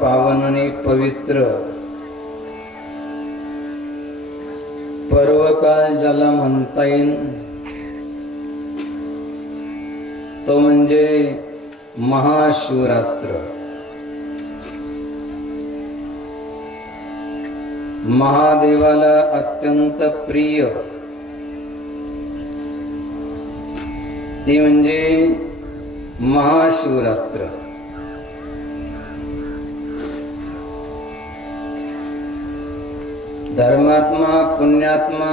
पावन आणि पवित्र पर्वकाल ज्याला म्हणता येईल तो म्हणजे महाशिवरात्र। महादेवाला अत्यंत प्रिय ती म्हणजे महाशिवरात्र। धर्मात्मा पुण्यात्मा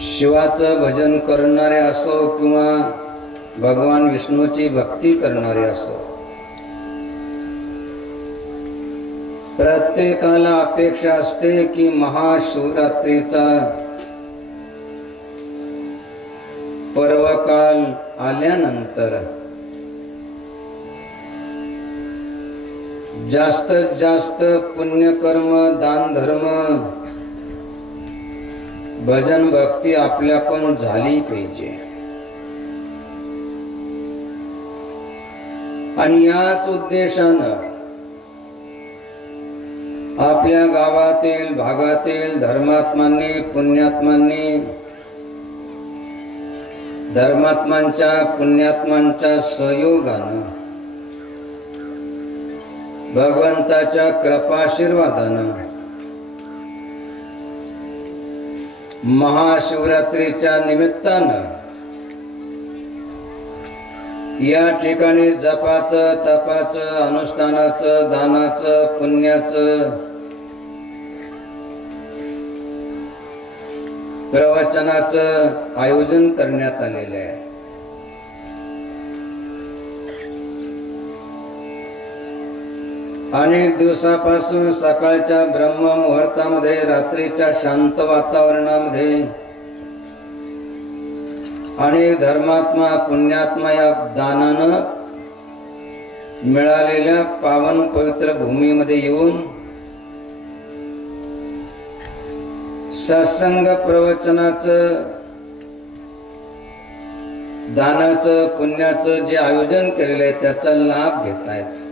शिवाचं भजन करणारे असो किंवा भगवान विष्णूची भक्ती करणारे असो, प्रत्येकाला अपेक्षा असते की महाशिवरात्रीचा पर्वकाल आल्यानंतर जास्तीत जास्त पुण्यकर्म, दान धर्म, भजन भक्ती आपल्या पण झाली पाहिजे। आणि याच उद्देशानं आपल्या गावातील भागातील धर्मात्मांनी पुण्यात्मांनी धर्मात्मांच्या पुण्यात्मांच्या सहयोगानं भगवंताच्या कृपाशीर्वादानं महाशिवरात्रीच्या निमित्तानं या ठिकाणी जपाचं, तपाचं, अनुष्ठानाचं, दानाचं, पुण्याचं, प्रवचनाचं आयोजन करण्यात आलेलं आहे। अनेक दिवसापासून सकाळच्या ब्रह्म मुहूर्तामध्ये, रात्रीच्या शांत वातावरणामध्ये अनेक धर्मात्मा पुण्यात्मा या दानानं मिळालेल्या पावन पवित्र भूमीमध्ये येऊन सत्संग, प्रवचनाचं, दानाचं, पुण्याचं जे आयोजन केलेलं आहे त्याचा लाभ घेत आहेत।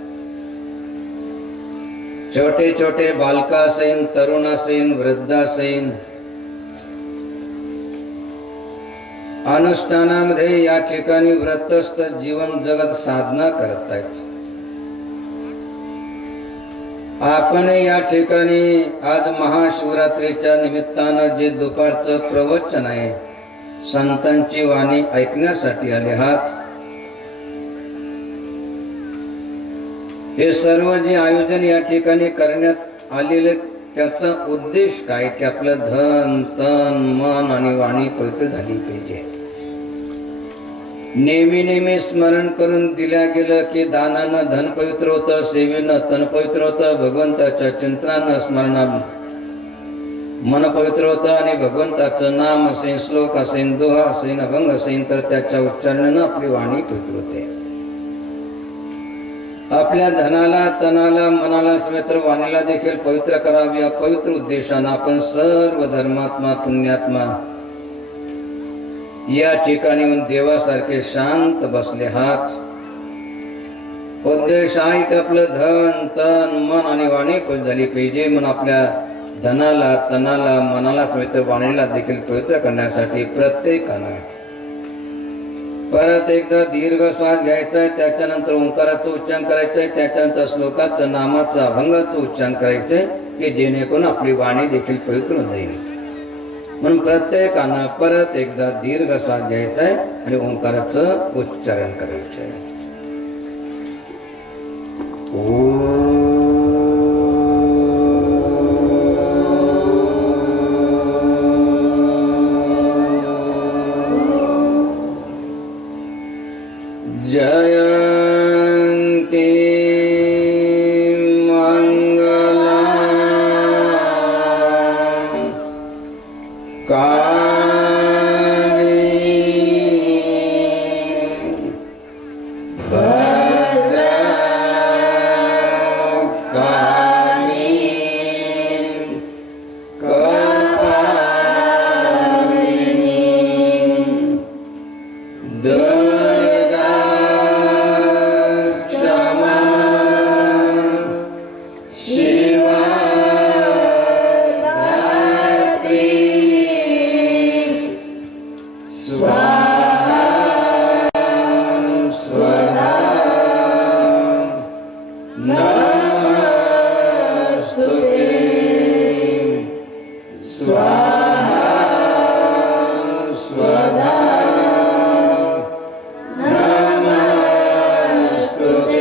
छोटे छोटे बालक असेन, तरुण असेन, वृद्ध असेन, अनुष्ठानामध्ये या ठिकाणी व्रतस्थ जीवन जगत साधना करत आहेत। आपण या ठिकाणी आज महाशिवरात्रीच्या निमित्तानं जे दुपारचं प्रवचन आहे, संतांची वाणी ऐकण्यासाठी आले आहात। हे सर्व जे आयोजन या ठिकाणी करण्यात आलेले त्याचा उद्देश काय की आपलं धन, तन, मन आणि वाणी पवित्र झाली पाहिजे। नेहमी नेहमी स्मरण करून दिल्या गेलं की दानानं धन पवित्र होतं, सेवेनं तन पवित्र होतं, भगवंताच्या चिंतनानं स्मरणानं मन पवित्र होतं आणि भगवंताचं नाम असेल, श्लोक असेल, दोहा असेल, अभंग असेल तर त्याच्या उच्चारणानं आपली वाणी पवित्र होते। आपल्या धनाला, तनाला, मनाला, पवित्र वाणीला देखील पवित्र करावे या पवित्र उद्देशानं आपण सर्व धर्मात्मा पुण्यात्मा या ठिकाणी देवासारखे शांत बसले आहात। उद्देश आहे की आपलं धन, तन, मन आणि वाणी पवित्र झाली पाहिजे, म्हणून आपल्या धनाला, तनाला, मनाला, पवित्र वाणीला देखील पवित्र करण्यासाठी प्रत्येकानं परत एकदा दीर्घ श्वास घ्यायचा आहे, त्याच्यानंतर ओंकाराचं उच्चारण करायचं आहे, त्याच्यानंतर श्लोकाचं, नामाचं, अभंगाचं उच्चारण करायचंय की जेणेकरून आपली वाणी देखील पवित्र होऊन जाईल। म्हणून प्रत्येकानं परत एकदा दीर्घ श्वास घ्यायचा आहे आणि ओंकाराचं उच्चारण करायचं आहे। जयंती मंगला काली भद्रा नमस्तुते स्वाहा स्वधा नमस्तुते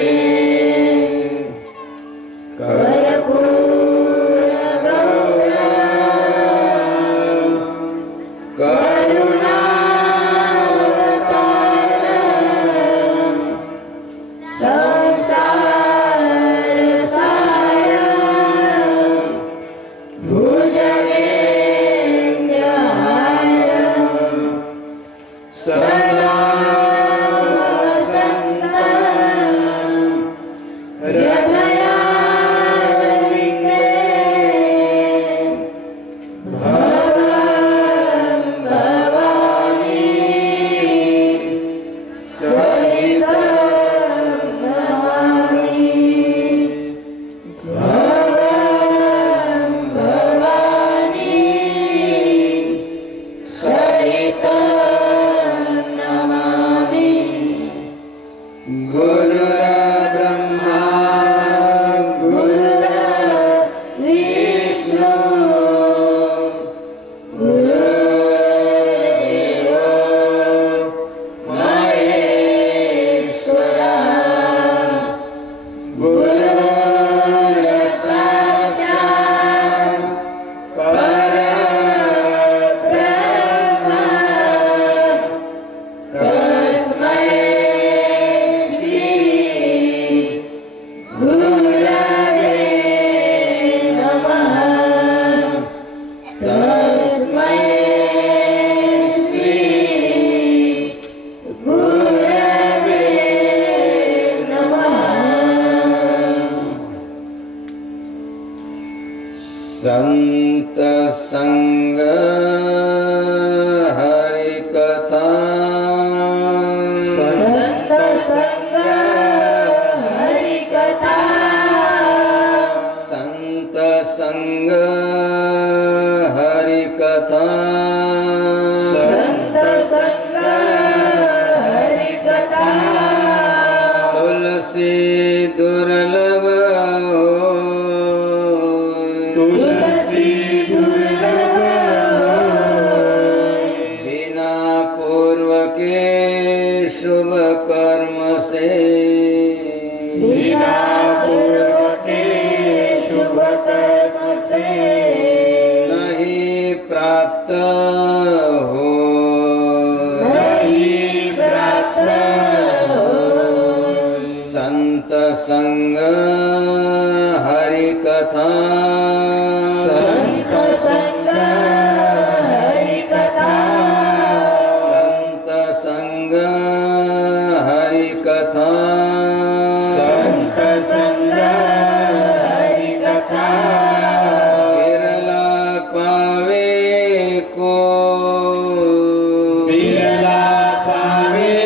संत संग हरि कथा संत संग हरि कथा संत संग हरि कथा संत संग हरि कथा तुलसी दुर्लभ तुलसी दुर्लभ बिना पूर्व के शुभ कर्म से बिना पूर्व के शुभ कर्म से नहीं प्राप्त हो नहीं प्राप्त हो संत संग हरि कथा संत संग हरि कथा संत संग हरि कथा संत संग हरि कथा बिरला पावे को बिरला पावे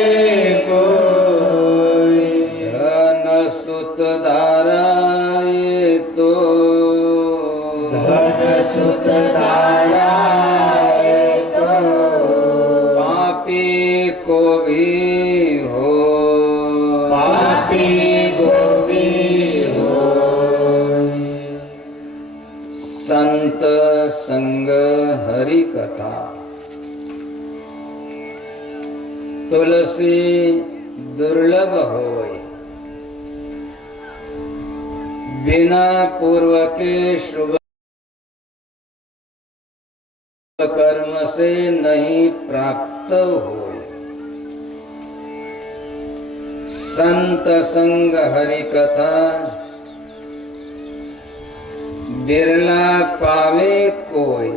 कोई धन सुत धाराए तो धन सुत धाराए तो पापी को भी हो पापी को भी हो संत संग हरि कथा तुलसी दुर्लभ होय बिना पूर्व के शुभ कर्म से नहीं प्राप्त होय संत संग हरि कथा बिरला पावे कोई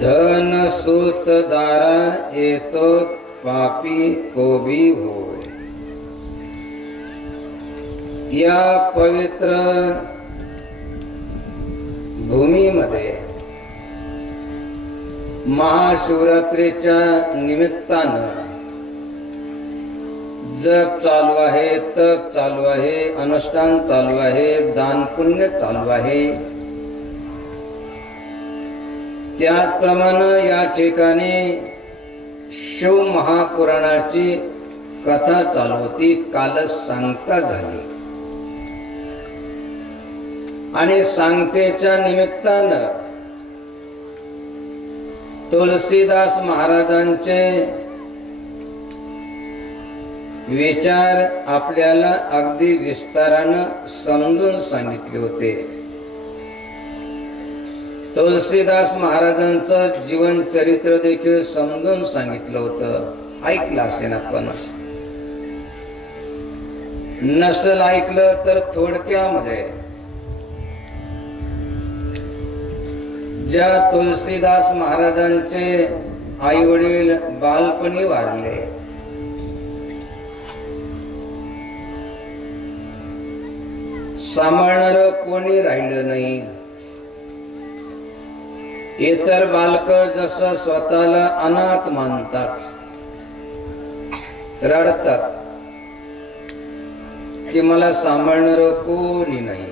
धन सूत दारा ये तो पापी को भी होय या पवित्र भूमीमध्ये महाशिवरात्रीच्या निमित्तानं जप चालू आहे, तप चालू आहे, अनुष्ठान चालू आहे, दान पुण्य चालू आहे. त्याचप्रमाणे या ठिकाणी शिव महापुराणाची कथा चालू होती, कालच सांगता झाली आणि सांगतेच्या निमित्तानं तुलसीदास महाराजांचे विचार आपल्याला अगदी विस्तारानं समजून सांगितले होते. तुलसीदास महाराजांचं जीवन चरित्र देखील समजून सांगितलं होतं. ऐकलं असेल आपण, नसल ऐकलं तर थोडक्यामध्ये ज्या तुलसीदास महाराजांचे आई वडील बालपणी वारले, सांभाळणार कोणी राहिलं नाही. इतर बालक जसं स्वतःला अनाथ मानतात, रडतात की मला सांभाळणार कोणी नाही,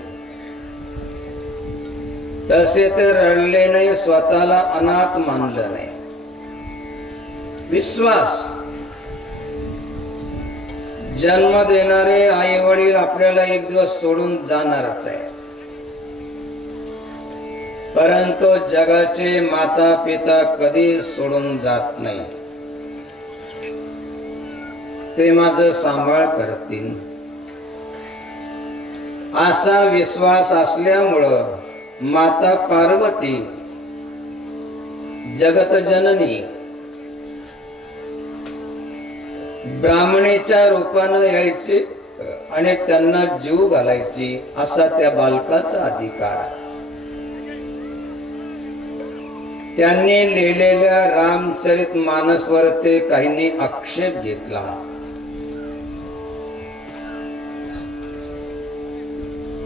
तसे ते रडले नाही, स्वतःला अनाथ मानलं नाही. विश्वास, जन्म देणारे आई वडील आपल्याला एक दिवस सोडून जाणारच आहे, परंतु जगाचे माता पिता कधी सोडून जात नाही. ते माझं सांभाळ करतील असा विश्वास असल्यामुळं माता पार्वती जगत जननी ब्राह्मणीच्या रूपानं यायची आणि त्यांना जीव घालायची असा त्या बालकाचा अधिकार. त्यांनी लिहिलेल्या रामचरित मानसवर ते काहींनी आक्षेप घेतला.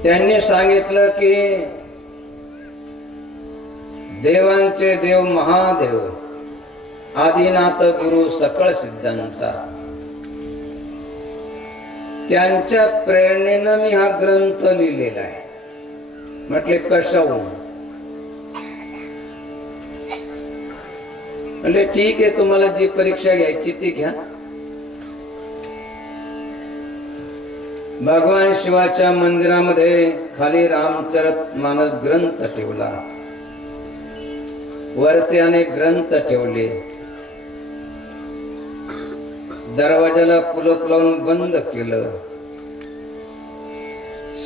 त्यांनी सांगितलं की देवांचे देव महादेव आदिनाथ गुरु सकळ सिद्धांचा, त्यांच्या प्रेरणेनं मी हा ग्रंथ लिहिलेला आहे. म्हटले कशाहून? म्हणजे ठीक आहे, तुम्हाला जी परीक्षा घ्यायची ती घ्या. भगवान शिवाच्या मंदिरामध्ये खाली रामचरित मानस ग्रंथ ठेवला, वरती अनेक ग्रंथ ठेवले, दरवाजाला कुलूप लावून बंद केलं.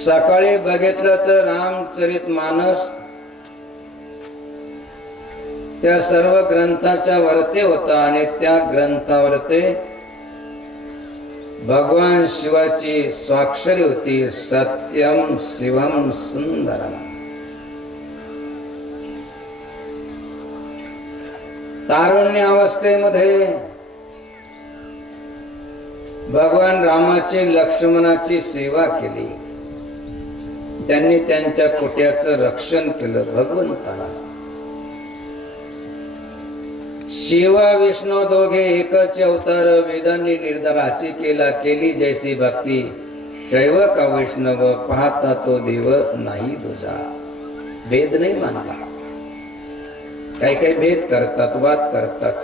सकाळी बघितलं तर रामचरित मानस त्या सर्व ग्रंथाच्या वरती होता आणि त्या ग्रंथावरती भगवान शिवाची स्वाक्षरी होती, सत्यम शिवम सुंदरम. तारुण्य अवस्थेमध्ये भगवान रामाची लक्ष्मणाची सेवा केली, त्यांनी त्यांच्या कुट्याचं रक्षण केलं भगवंताला. शिव विष्णू दोघे एकच अवतार, वेदांनी निर्धाराची केली जैसी भक्ती. शैव का वैष्णव पाहता तो देव नाही दुजा. भेद नाही मानला. काही काही भेद करतात, वाद करतात.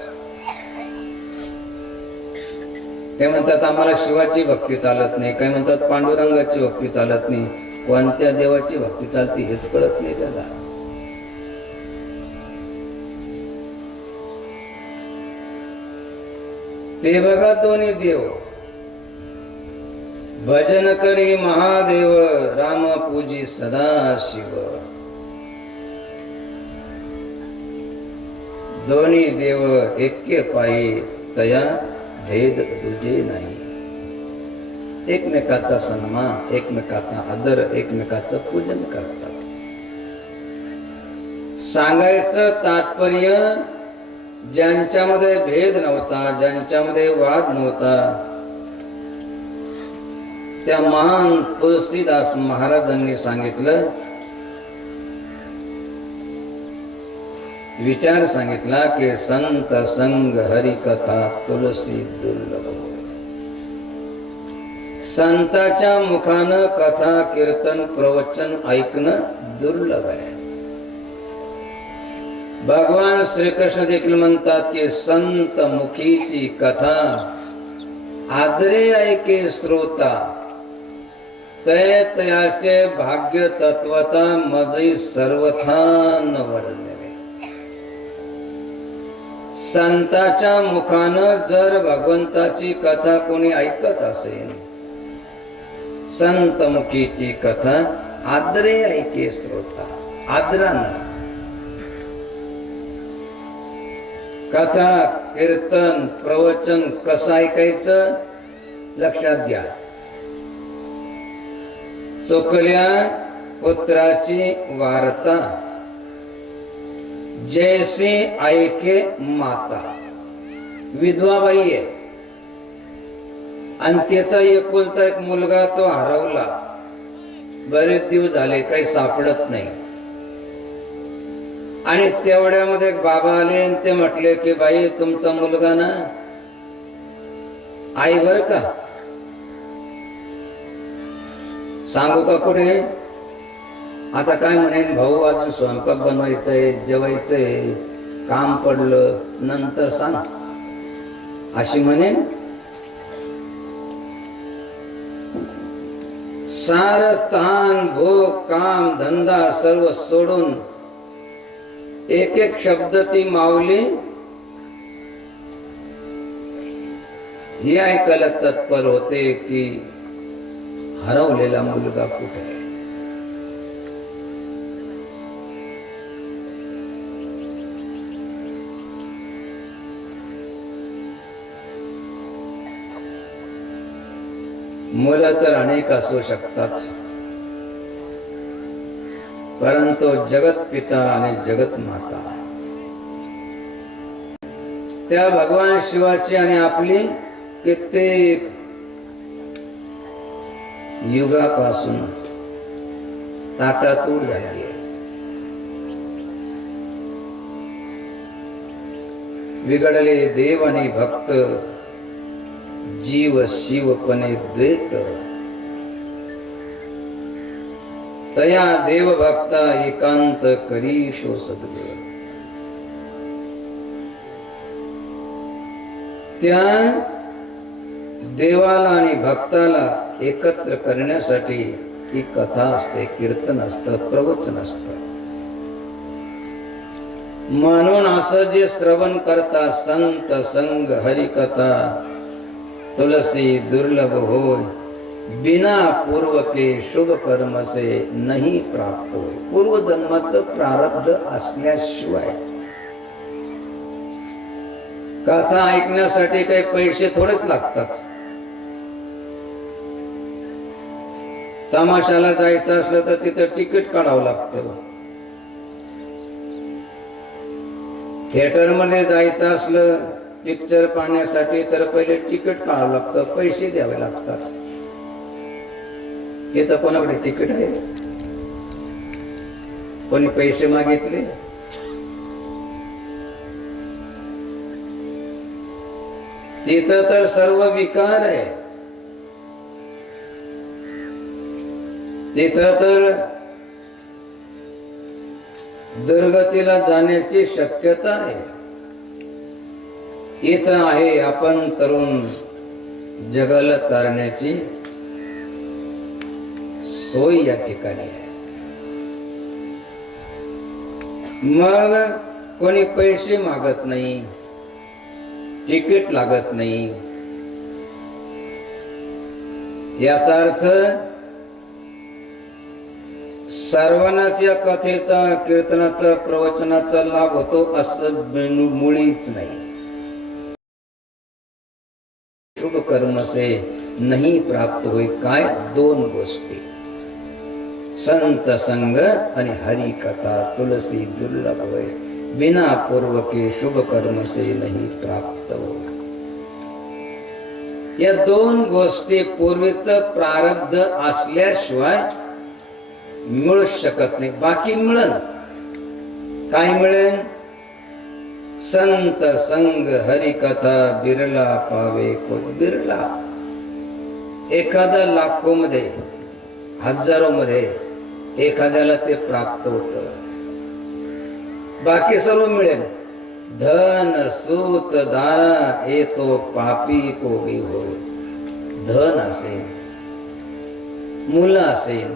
ते म्हणतात आम्हाला शिवाची भक्ती चालत नाही, काही म्हणतात पांडुरंगाची भक्ती चालत नाही. कोणत्या देवाची भक्ती चालते हेच कळत नाही त्याला. ते बघा दोन्ही देव, भजन करी महादेव, राम पूजी सदा शिव. दोन्ही देव एके पायी, तया भेद तुझे नाही. एकमेकाचा सन्मान, एकमेकाचा आदर, एकमेकाचं पूजन करतात. सांगायचं तात्पर्य, ज्यांच्यामध्ये भेद नव्हता, ज्यांच्यामध्ये वाद नव्हता, त्या महान तुलसीदास महाराजांनी सांगितलं, विचार सांगितला की संत संग हरी कथा तुलसी दुर्लभ. संताच्या मुखानं कथा कीर्तन प्रवचन ऐकणं दुर्लभ आहे. भगवान श्रीकृष्ण देखील म्हणतात की संत मुखीची कथा आदरे ऐके श्रोता तय तयाचे भाग्य तत्वता मजई सर्वथा न वर्णवे. संताच्या मुखानं जर भगवंताची कथा कोणी ऐकत असेल, संतमुखीची कथा आदरे ऐके श्रोता, आदरानं कथा कीर्तन प्रवचन कसं ऐकायचं लक्षात घ्या. चोखल्या पुत्राची वार्ता जैसे ऐके माता. विधवा बाई आहे आणि त्याचा एकुलता एक मुलगा तो हरवला, बरेच दिवस झाले काही सापडत नाही. आणि तेवढ्यामध्ये एक बाबा आले आणि ते म्हटले की बाई तुमचा मुलगा ना आई बर का, सांगू का कुठे. आता काय म्हणेन भाऊ अजून स्वयंपाक बनवायचंय, जेवायचंय, काम पडलं नंतर सांग अशी म्हणेन. सार ताण भोग काम धंदा सर्व सोडून एक एक शब्द ती माऊली हे ऐकायला तत्पर होते की हरवलेला मुलगा कुठे आहे. मुलं तर अनेक असू शकतात, परंतु जगत पिता आणि जगत माता त्या भगवान शिवाची आणि आपली कित्येक युगापासून ताटातूट झाली आहे. बिघडले देव आणि भक्त जीव शिवपणे द्वैत. तया देव भक्ता एकांत करी शो सद्गुण. त्या देवाला आणि भक्ताला एकत्र करण्यासाठी ही कथा असते, कीर्तन असतं, प्रवचन असतं. म्हणून असं जे श्रवण करता संत संग हरिकथा तुलसी दुर्लभ होय, बिना पूर्व के शुभ कर्म से नहीं प्राप्त होय. पूर्वजन्माचं प्रारब्ध असल्याशिवाय कथा ऐकण्यासाठी काही पैसे थोडेच लागतात. तमाशाला जायचं असलं तर तिथं तिकीट काढावं लागतं. थिएटर मध्ये जायचं असलं पिक्चर पाहण्यासाठी तर पहिले तिकीट काढावं लागतं, पैसे द्यावे लागतात. हे तर कोणाकडे तिकीट आहे, कोणी पैसे मागितले. तिथं तर सर्व विकार आहे. तिथं तर दुर्गतीला जाण्याची शक्यता आहे. इथं आहे आपण तरुण जगाला तारण्याची सोय या ठिकाणी आहे. मग कोणी पैसे मागत नाही, तिकीट लागत नाही. याचा अर्थ सर्वांनाच या कथेचा कीर्तनाचा प्रवचनाचा लाभ होतो असं मुळीच नाही. शुभ कर्म से नहीं प्राप्त होय. काय दोन गोष्टी, संत संग आणि हरी कथा तुलसी दुर्लभ होय, बिना पूर्व के शुभ कर्म से नहीं प्राप्त होय. या दोन गोष्टी पूर्वीचं प्रारब्ध असल्याशिवाय मिळू शकत नाही. बाकी मिळेल, काय मिळेल? संत संग हरी कथा बिरला पावे को. बिरला, एखादा लाखो मध्ये हजारो मध्ये एखाद्याला ते प्राप्त होत. बाकी सर्व मिळेल. धन सूत दाना ये तो पापी को भी होय. धन असेल, मुलं असेल,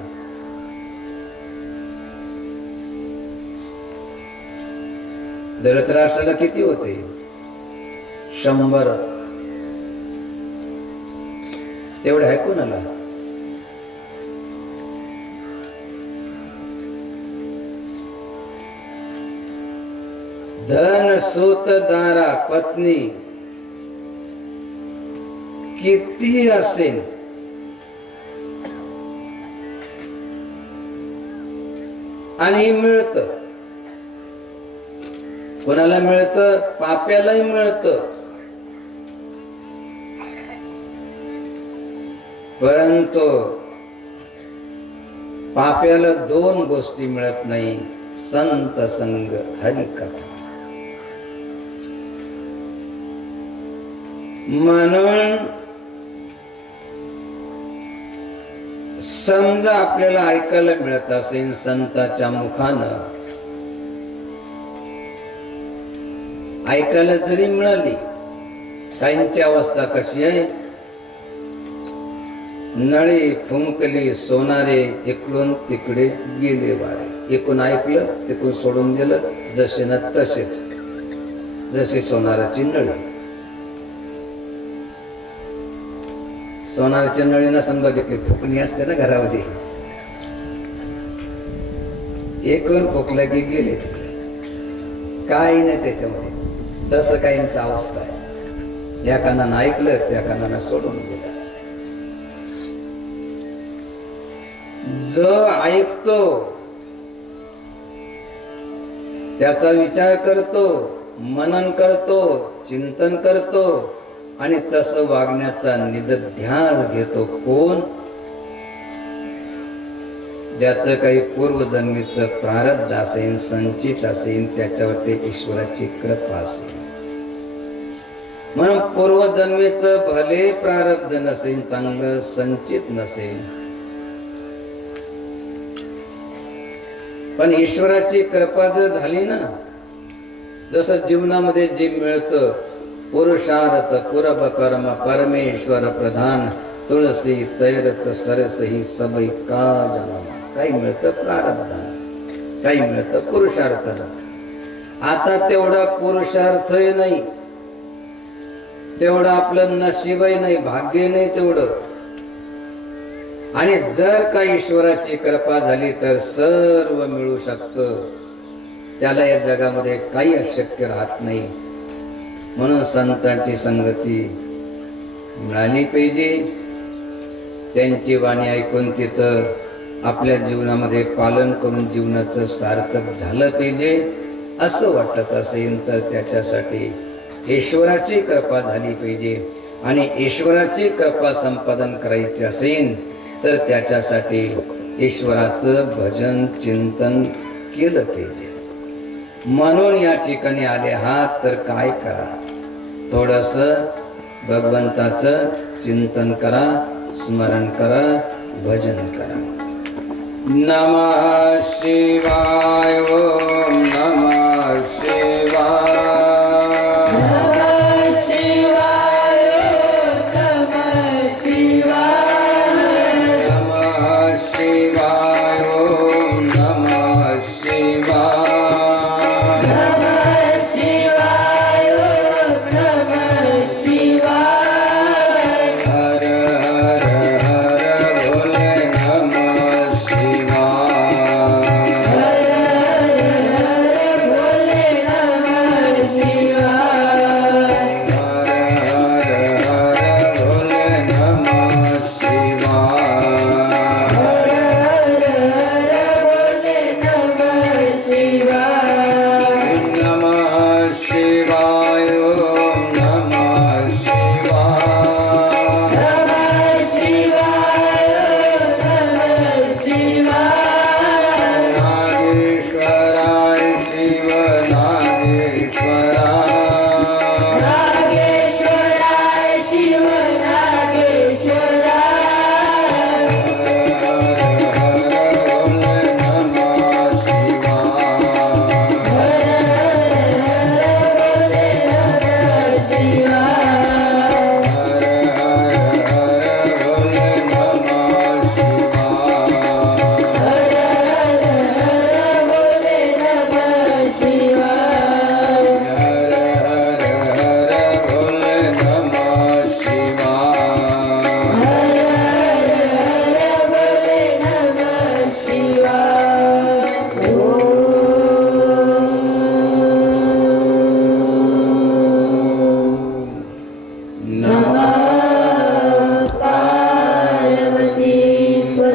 धृतराष्ट्राला किती होते? 100. तेवढे आहे कोणाला? धन सूत दारा पत्नी किती असेल आणि मिळत, कोणाला मिळतं? पाप्यालाही मिळतं. परंतु पाप्याला 2 गोष्टी मिळत नाही, संत संग, हरिकथा. म्हणून समजा आपल्याला ऐकायला मिळत असेल संताच्या मुखानं, ऐकायला जरी मिळाली, काहींची अवस्था कशी आहे? नळी फुंकली सोनारे, इकडून तिकडे गेले वारे. एकूण ऐकलं, तिकडून सोडून दिलं, जसे ना तसेच, जसे सोनाराची नळी. सोनाराच्या नळीना संबंधित फुकणी असते ना घरामध्ये, एकूण फुकलं की गेले, काही नाही त्याच्यामध्ये. तसं काहींची अवस्था आहे. या कानानं ऐकलं, त्या कानानं सोडून दिलं. जो ऐकतो त्याचा विचार करतो, मनन करतो, चिंतन करतो आणि तसं वागण्याचा निधध्यास घेतो. कोण? ज्याचं काही पूर्वजन्मीचं प्रारब्ध असेल, संचित असेल, त्याच्यावर ते ईश्वराची कृपा असेल. म्हणून पूर्वजन्मीचं भले प्रारब्ध नसेल, चांगलं संचित नसेल, पण ईश्वराची कृपा जर झाली ना, जसं जीवनामध्ये जे मिळतं, पुरुषार्थ पूरब कर्म परमेश्वर प्रधान, तुळसी तैरत सरसही सबई का जाना. काही मिळतं प्रारब्धानं, काही मिळतं पुरुषार्थानं. आता तेवढा पुरुषार्थही नाही, तेवढं आपलं नशीबही नाही, भाग्य नाही तेवढं. आणि जर का ईश्वराची कृपा झाली तर सर्व मिळू शकतं. त्याला या जगामध्ये काही अशक्य राहत नाही. म्हणून संतांची संगती मिळाली पाहिजे. त्यांची वाणी ऐकून तिचं आपल्या जीवनामध्ये पालन करून जीवनाचं सार्थक झालं पाहिजे. असं वाटत असेल तर त्याच्यासाठी ईश्वराची कृपा झाली पाहिजे. आणि ईश्वराची कृपा संपादन करायची असेल तर त्याच्यासाठी ईश्वराचं भजन चिंतन केलं पाहिजे. म्हणून या ठिकाणी आले आहात तर काय करा? थोडस भगवंताचं चिंतन करा, स्मरण करा, भजन करा. नमः शिवाय. ओम नमः शिवाय.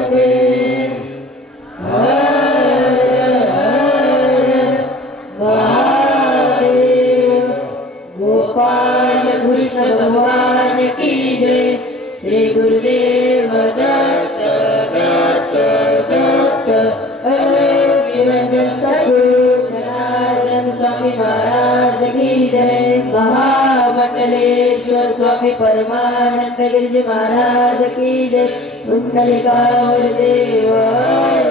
पते हर हर महादेव। गोपाल कृष्ण भगवान की जय। श्री गुरुदेव दत्त दत्त दत्त। निरंजन सद्गुरु जनार्दन स्वामी महाराज की जय। महामंडलेश्वर स्वामी परमानंद गिरिजी महाराज की जय। पुंडलिकावर देव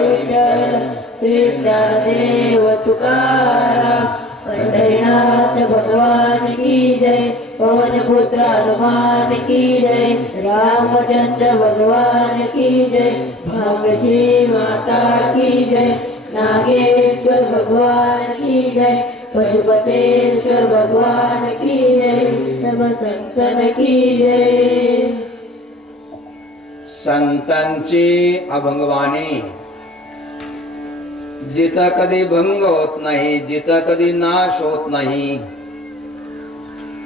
विठ्ठल श्री ज्ञानदेव तुकाराम। पंढरीनाथ भगवान की जय। पवनपुत्र हनुमान की जय। रामचंद्र भगवान की जय। भाग्यश्री माता की जय। नागेश्वर भगवान की जय। पशुपतेश्वर भगवान की जय। सब संतन की जय। संतांची अभंगवाणी जिचा कधी भंग होत नाही, जिचा कधी नाश होत नाही,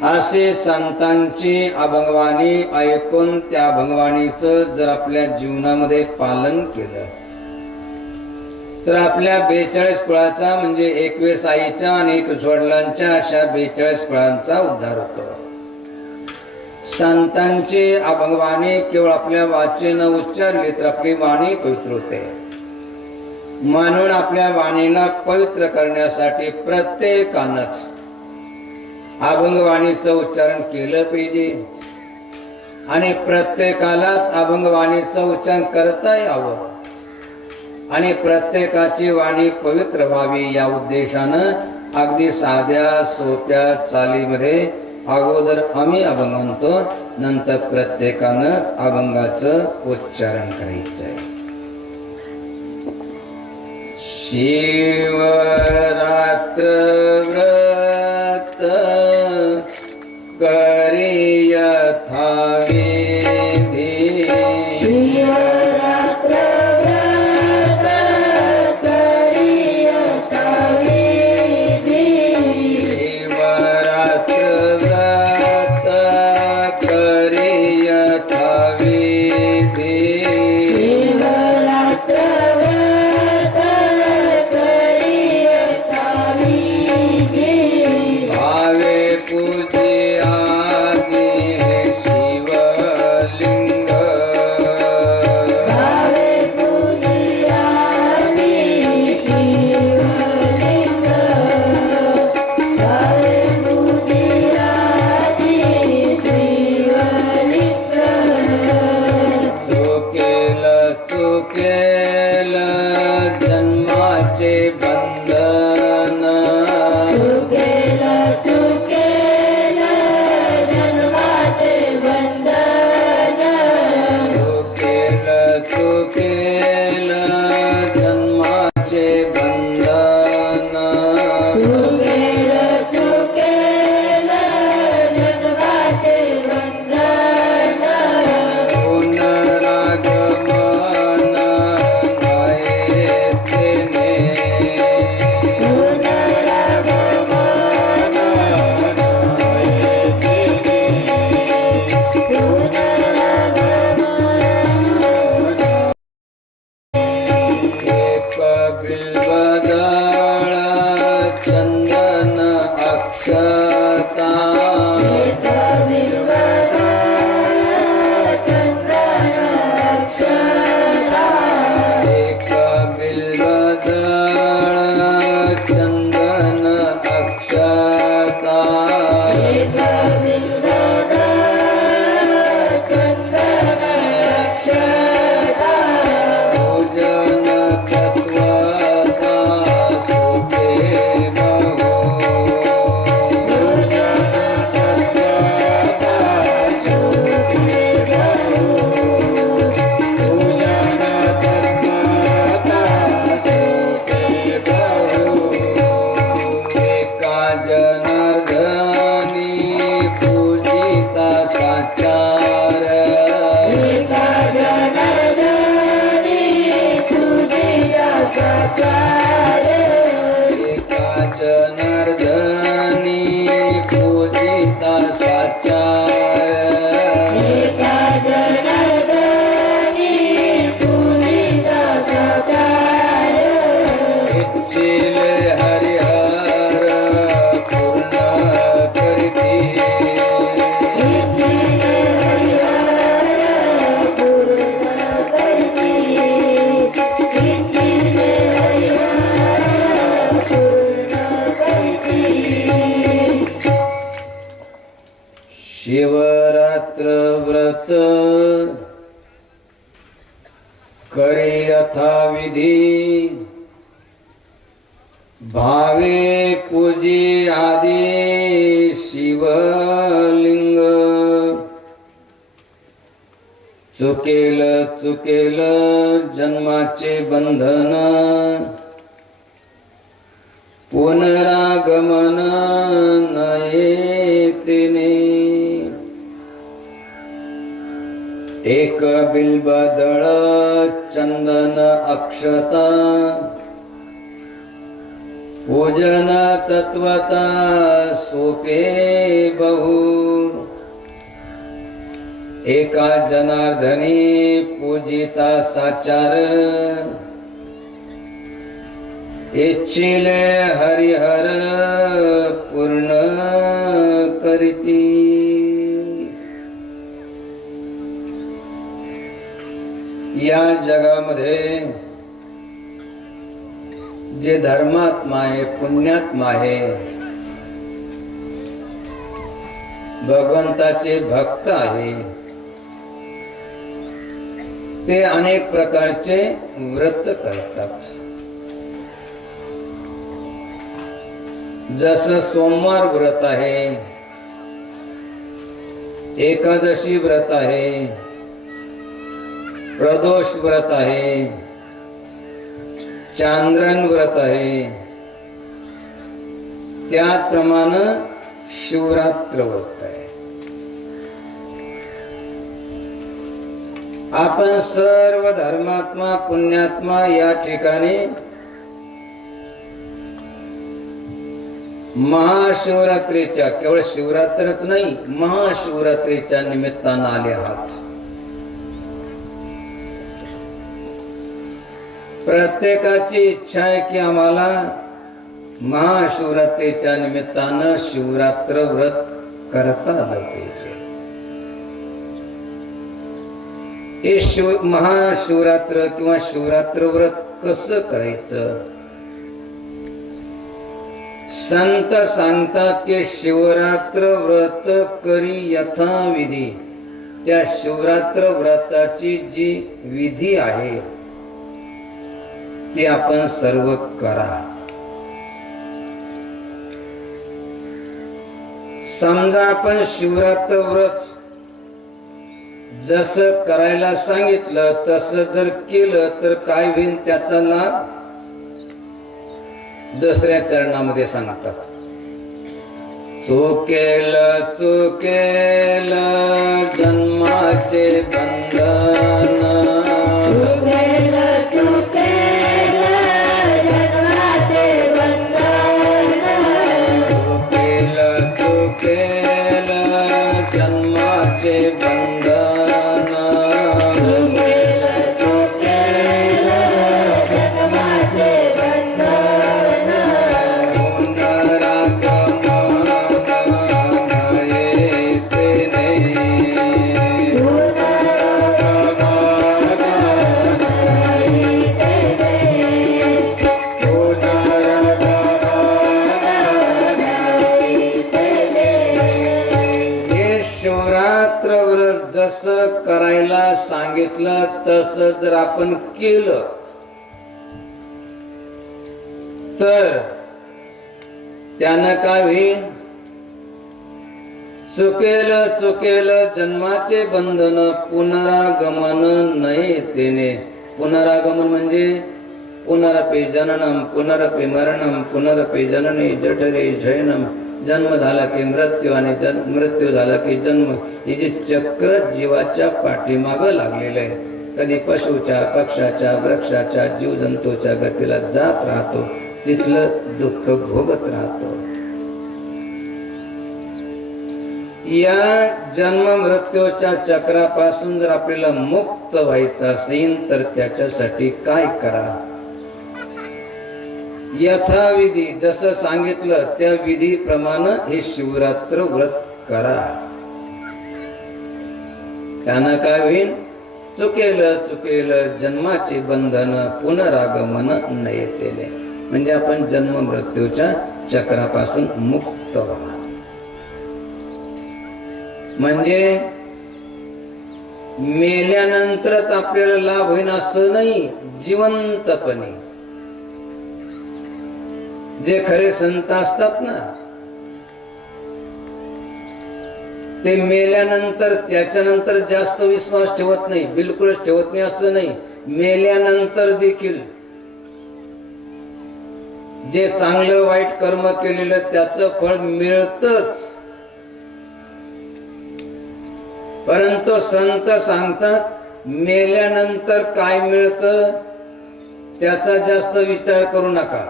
असे संतांची अभंगवाणी ऐकून त्या अभंगवाणीचं जर आपल्या जीवनामध्ये पालन केलं तर आपल्या 42 फळाचा म्हणजे 21 आईच्या आणि 21 वडिलांच्या अशा 42 फळांचा उद्धार होतो. संतांची अभंगवाणी केवळ आपल्या वाचेनं उच्चारली तर आपली वाणी पवित्र होते. म्हणून आपल्या वाणीला पवित्र करण्यासाठी प्रत्येकानंच अभंगवाणीचं उच्चारण केलं पाहिजे आणि प्रत्येकालाच अभंगवाणीचं उच्चारण करता यावं आणि प्रत्येकाची वाणी पवित्र व्हावी या उद्देशानं अगदी साध्या सोप्या चालीमध्ये अगोदर आम्ही अभंग म्हणतो, नंतर प्रत्येकानं अभंगाचं उच्चारण करायचं आहे. शिवरात्र व्रत करी यथाविधी. शिवरात्र व्रत करी यथाविधी. शिवरात्र व्रत करी यथाविधी. शिवरात्र व्रत करी यथाविधी. भावे पूजयादि शिवलिंग. भावे पूजयादि शिवलिंग. भावे पूजयादि शिवलिंग. चुकेल जन्माचे बंधन. चुकेल जन्माचे बंधन. चुकेल जन्माचे बंधन. चुकेल जन्माचे बंधन. पुनरागमन नाही यथाविधी भावे पूजी आदि शिवलिंग चुकेल चुकेल जन्माचे बंधन पुनरागमन नये तिने एक बिल्बदळ चंदन अक्षता पूजन तत्वता सोपे बहु एका जनार्दनी पूजिता साचार इच्छिले हरिहर पूर्ण करीती या जगामध्ये जे धर्मात्मा आहे पुण्यात्मा आहे भगवंताचे भक्त आहे ते अनेक प्रकारचे व्रत करतात जसं सोमवार व्रत आहे एकादशी व्रत आहे प्रदोष व्रत आहे चांद्रन व्रत आहे त्याप्रमाणे शिवरात्र व्रत आहे आपण सर्व धर्मात्मा पुण्यात्मा या ठिकाणी महाशिवरात्रीच्या केवळ शिवरात्रच नाही महाशिवरात्रीच्या निमित्तानं आले आहात प्रत्येकाची इच्छा आहे की आम्हाला महाशिवरात्रीच्या निमित्तानं शिवरात्र व्रत करता आलं पाहिजे हे महाशिवरात्र किंवा शिवरात्र व्रत कसं करायचं संत सांगतात की शिवरात्र व्रत करी यथाविधी त्या शिवरात्र व्रताची जी विधी आहे ते आपण सर्व करा समजा आपण शिवरात्र व्रत जसं करायला सांगितलं तसं जर केलं तर काय होईल त्याचा लाभ दुसऱ्या चरणामध्ये सांगतात चुकेल चुकेल जन्माचे बंधन जसं करायला सांगितलं तसं जर आपण केलं तर त्यानं काय होईल चुकेल चुकेल जन्माचे बंधन पुनरागमन नये तेने पुनरागमन म्हणजे पुनरपि जननम पुनरपि मरणम पुनरपि जननी जठरे जैनम जन्म झाला की मृत्यू आणि मृत्यू झाला की जन्म हे जे चक्र जीवाच्या पाठीमागं लागलेलं आहे कधी पशुच्या पक्षाच्या वृक्षाच्या जीवजंतूच्या गतीला जात राहतो तिथलं दुःख भोगत राहतो या जन्म मृत्यूच्या चक्रापासून जर आपल्याला मुक्त व्हायचं असेल तर त्याच्यासाठी काय करा यथाविधी जसं सांगितलं त्या विधीप्रमाणे हे शिवरात्र व्रत करा त्यानं काय होईल चुकेल चुकेल जन्माचे बंधन पुनरागमन नयेतेने म्हणजे आपण जन्म मृत्यूच्या चक्रापासून मुक्त व्हा म्हणजे मेल्यानंतरच आपल्याला लाभ होईन असं नाही, जिवंतपणे. जे खरे संत असतात ना, ते मेल्यानंतर त्याच्यानंतर जास्त विश्वास ठेवत नाही, बिलकुलच ठेवत नाही असं नाही. मेल्यानंतर देखील जे चांगलं वाईट कर्म केलेलं त्याचं फळ मिळतच. परंतु संत सांगतात मेल्यानंतर काय मिळतं त्याचा जास्त विचार करू नका.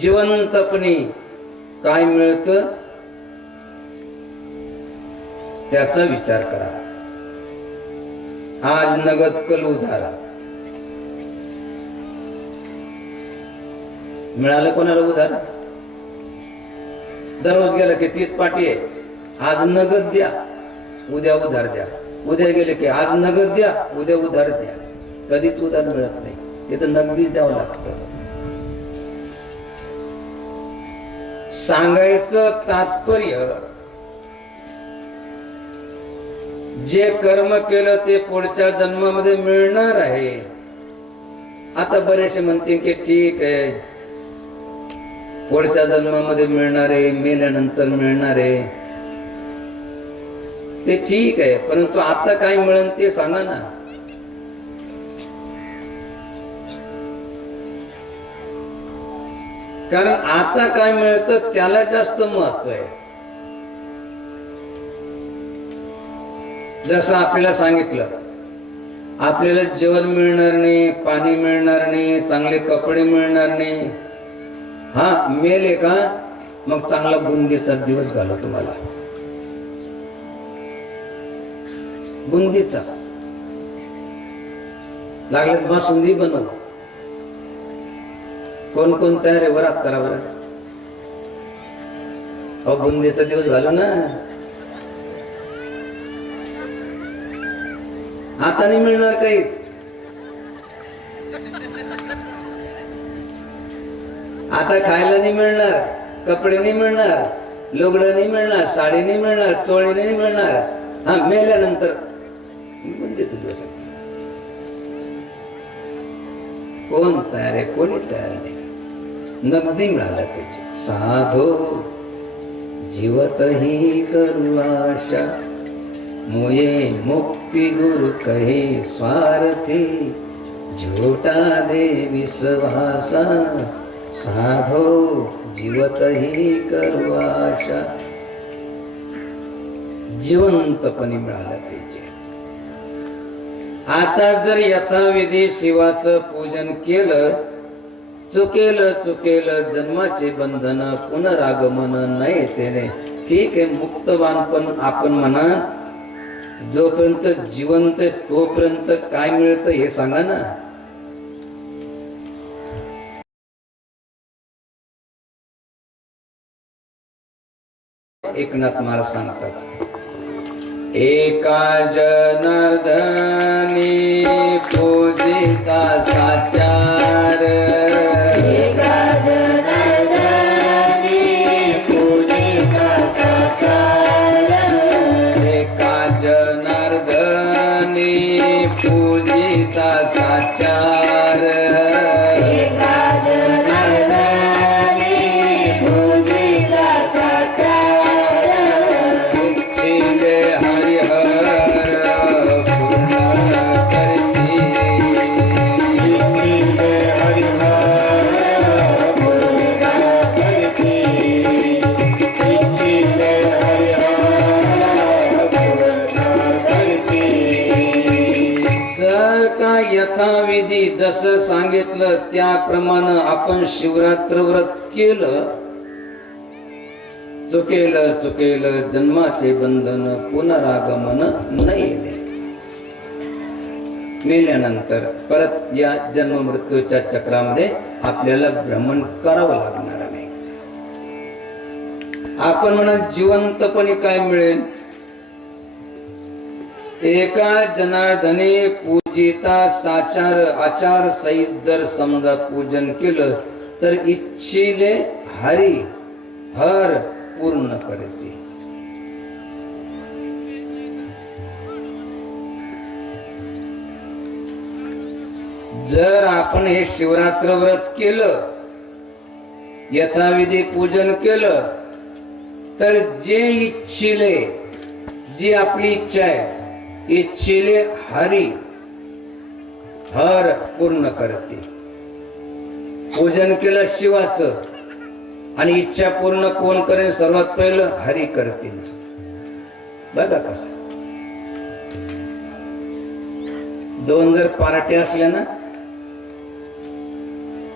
जिवंतपणे काय मिळतं त्याचा विचार करा. आज नगद कल उधार मिळालं कोणाला उधार? दररोज गेलं की तीच पाठी आहे. आज नगद द्या, उद्या उधार द्या. उद्या गेले की आज नगद द्या, उद्या उधार द्या. कधीच उधार मिळत नाही, ते तर नगदीच द्यावं लागतं. सांगायचं तात्पर्य जे कर्म केलं ते पुढच्या जन्मामध्ये मिळणार आहे. आता बरेचसे म्हणते की ठीक आहे, पुढच्या जन्मामध्ये मिळणार आहे, मेल्यानंतर मिळणार आहे, ते ठीक आहे. परंतु आता काय मिळेल ते सांगा ना. कारण आता काय मिळतं त्याला जास्त महत्व आहे. जसं आपल्याला सांगितलं, आपल्याला जेवण मिळणार नाही, पाणी मिळणार नाही, चांगले कपडे मिळणार नाही. हा मेले का मग चांगला बुंदीचा दिवस घालव. तुम्हाला बुंदीचा लागल्यास बासुंदी बनव. कोण कोण तयार आहे वरात करा बरं. अहो बुंदीचा दिवस घालव ना. आता नाही मिळणार काहीच. आता खायला नाही मिळणार, कपडे नाही मिळणार, लुगडं नाही मिळणार, साडी नाही मिळणार, चोळी नाही मिळणार. हा मेल्यानंतर बुंदीचा दिवस. कोण तयार आहे? कोणी तयार नाही. नगदी मिळाला पाहिजे. साधो जीवत ही करू आशा, मोये मुक्ती गुरु कहे स्वार्थी, झूठा दे विश्वासा, साधो जीवत ही करू आशा. जिवंतपणे मिळाला पाहिजे. आता जर यथाविधी शिवाचं पूजन केलं, चुकेल जन्माचे बंधन, पुनरागमन नाही तेने. ठीक आहे, मुक्तवान पण आपण म्हणा. जोपर्यंत जिवंत तोपर्यंत काय मिळतं हे सांगा ना. एकनाथ महाराज सांगतात, एका जनार्दनी पूजिता साचार, एका जनार्दनी पूजिता साचार, एका जनार्दनी पूजिता साचार, एका जनार्दनी पूजिता साचार, इच्छिले हरिहर पूर्ण करती, इच्छिले हरिहर पूर्ण करती, इच्छिले हरिहर पूर्ण करती. जर का यथाविधी जसं सांगितलं त्याप्रमाणे आपण शिवरात्र व्रत केलं, चुकेल जन्माचे बंधन, पुनरागमन नाही. मेल्यानंतर परत या जन्म मृत्यूच्या चक्रामध्ये आपल्याला भ्रमण करावं लागणार नाही. आपण म्हणा जिवंतपणे काय मिळेल? एका जनार्दने पूजिता साचार, आचार सहित जर समजा पूजन केलं तर इच्छिले हरी हर पूर्ण करते. जर आपण हे शिवरात्र व्रत केलं, यथाविधी पूजन केलं, तर जे इच्छिले, जी आपली इच्छा आहे, इच्छिले हरी हर पूर्ण करते. पूजन केलं शिवाचं आणि इच्छा पूर्ण कोण करेल? सर्वात पहिलं हरी करतील. बघा कसं, दोन जर पार्ट्या असल्या ना,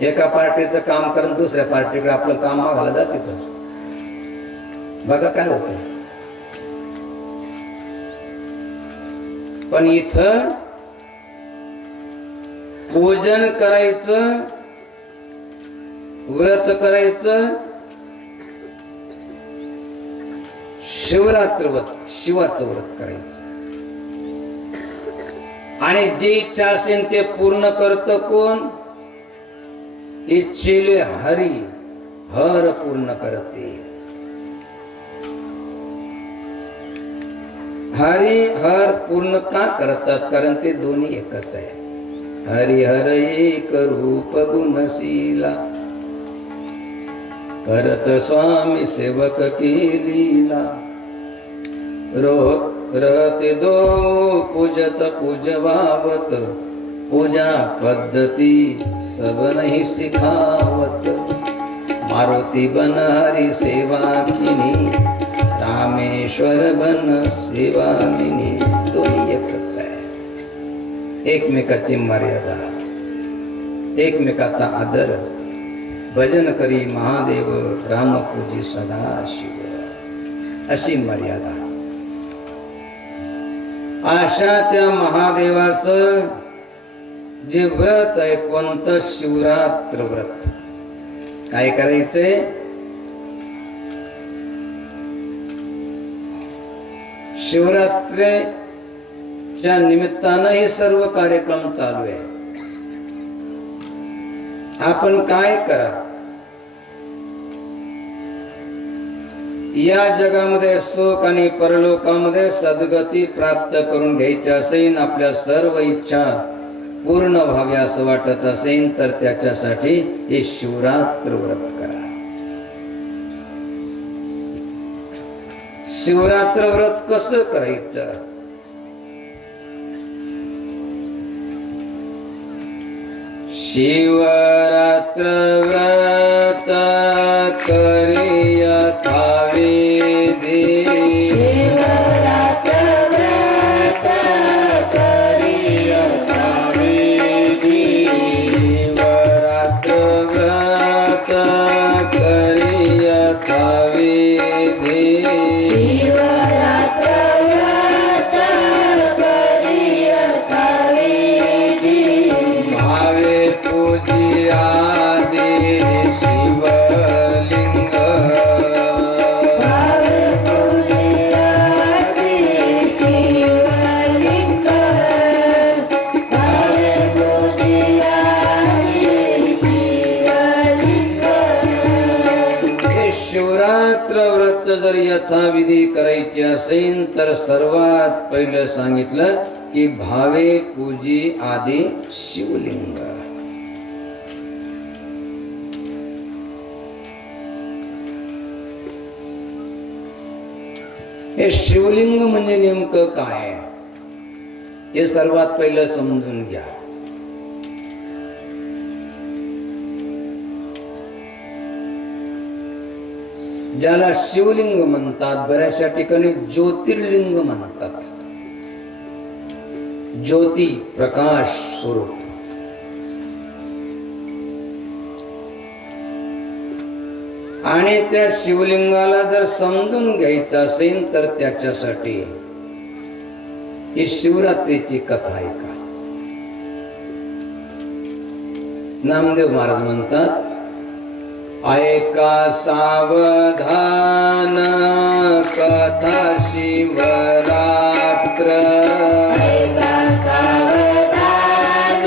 एका पार्टीचं काम करून दुसऱ्या पार्टीकडे आपलं काम मागायला जाते, तर बघा काय होतं. पण इथं पूजन करायचं, व्रत करायचं, शिवरात्र व्रत, शिवाचं व्रत करायचं, आणि जी इच्छा असेल ते पूर्ण करत कोण? इच्छिले हरी हर पूर्ण करते. हरी हर पूर्ण का करतात? कारण ते दोन्ही एकच आहे. हरिहर एक रूप गुणशीला, करत स्वामी सेवक की लीला. रहते दो पूजत पूजवावत, पूजा पद्धती सब नहीं सिखावत. मारुती बन हरि सेवा किनी, रामेश्वर बन सेवा मिनी. दोन्ही एकच आहे. एकमेकाची मर्यादा, एकमेकाचा आदर. भजन करी महादेव, राम पूजी सदा शिव, अशी मर्यादा. अशा त्या महादेवाचं जे व्रत आहे, कोणतं? शिवरात्र व्रत. काय करायचंय? शिवरात्रीच्या निमित्तानं हे सर्व कार्यक्रम चालू आहे. आपण काय करा, या जगामध्ये सुख आणि परलोकामध्ये सद्गती प्राप्त करून घ्यायची असेल, आपल्या सर्व इच्छा पूर्ण व्हाव्या असं वाटत असेल, तर त्याच्यासाठी हे शिवरात्र व्रत करा. शिवरात्र व्रत कसं करायचं? शिवरात्र व्रत करिया थाविधी, शिवरात्र व्रत करिया थाविधी. शिवरात्र व्रत करिया थाविधी. शिवरात्र व्रत करिया थाविधी. भावे पूजी आदि शिवलिंग, भावे पूजी आदि शिवलिंग. भावे पूजी आदि शिवलिंग. हे शिवरात्र व्रत जर यथाविधी करायचे असेल, तर सर्वात पहिलं सांगितलं की भावे पूजी आदि शिवलिंग. हे शिवलिंग म्हणजे नेमकं काय? हे सर्वात पहिलं समजून घ्या. ज्याला शिवलिंग म्हणतात, बऱ्याचशा ठिकाणी ज्योतिर्लिंग म्हणतात. ज्योती, प्रकाश स्वरूप. आणि त्या शिवलिंगाला जर समजून घ्यायचं असेल, तर त्याच्यासाठी ही शिवरात्रीची कथा ऐका. नामदेव महाराज म्हणतात, ऐका सावधान कथा शिवरात्र. ऐका सावधान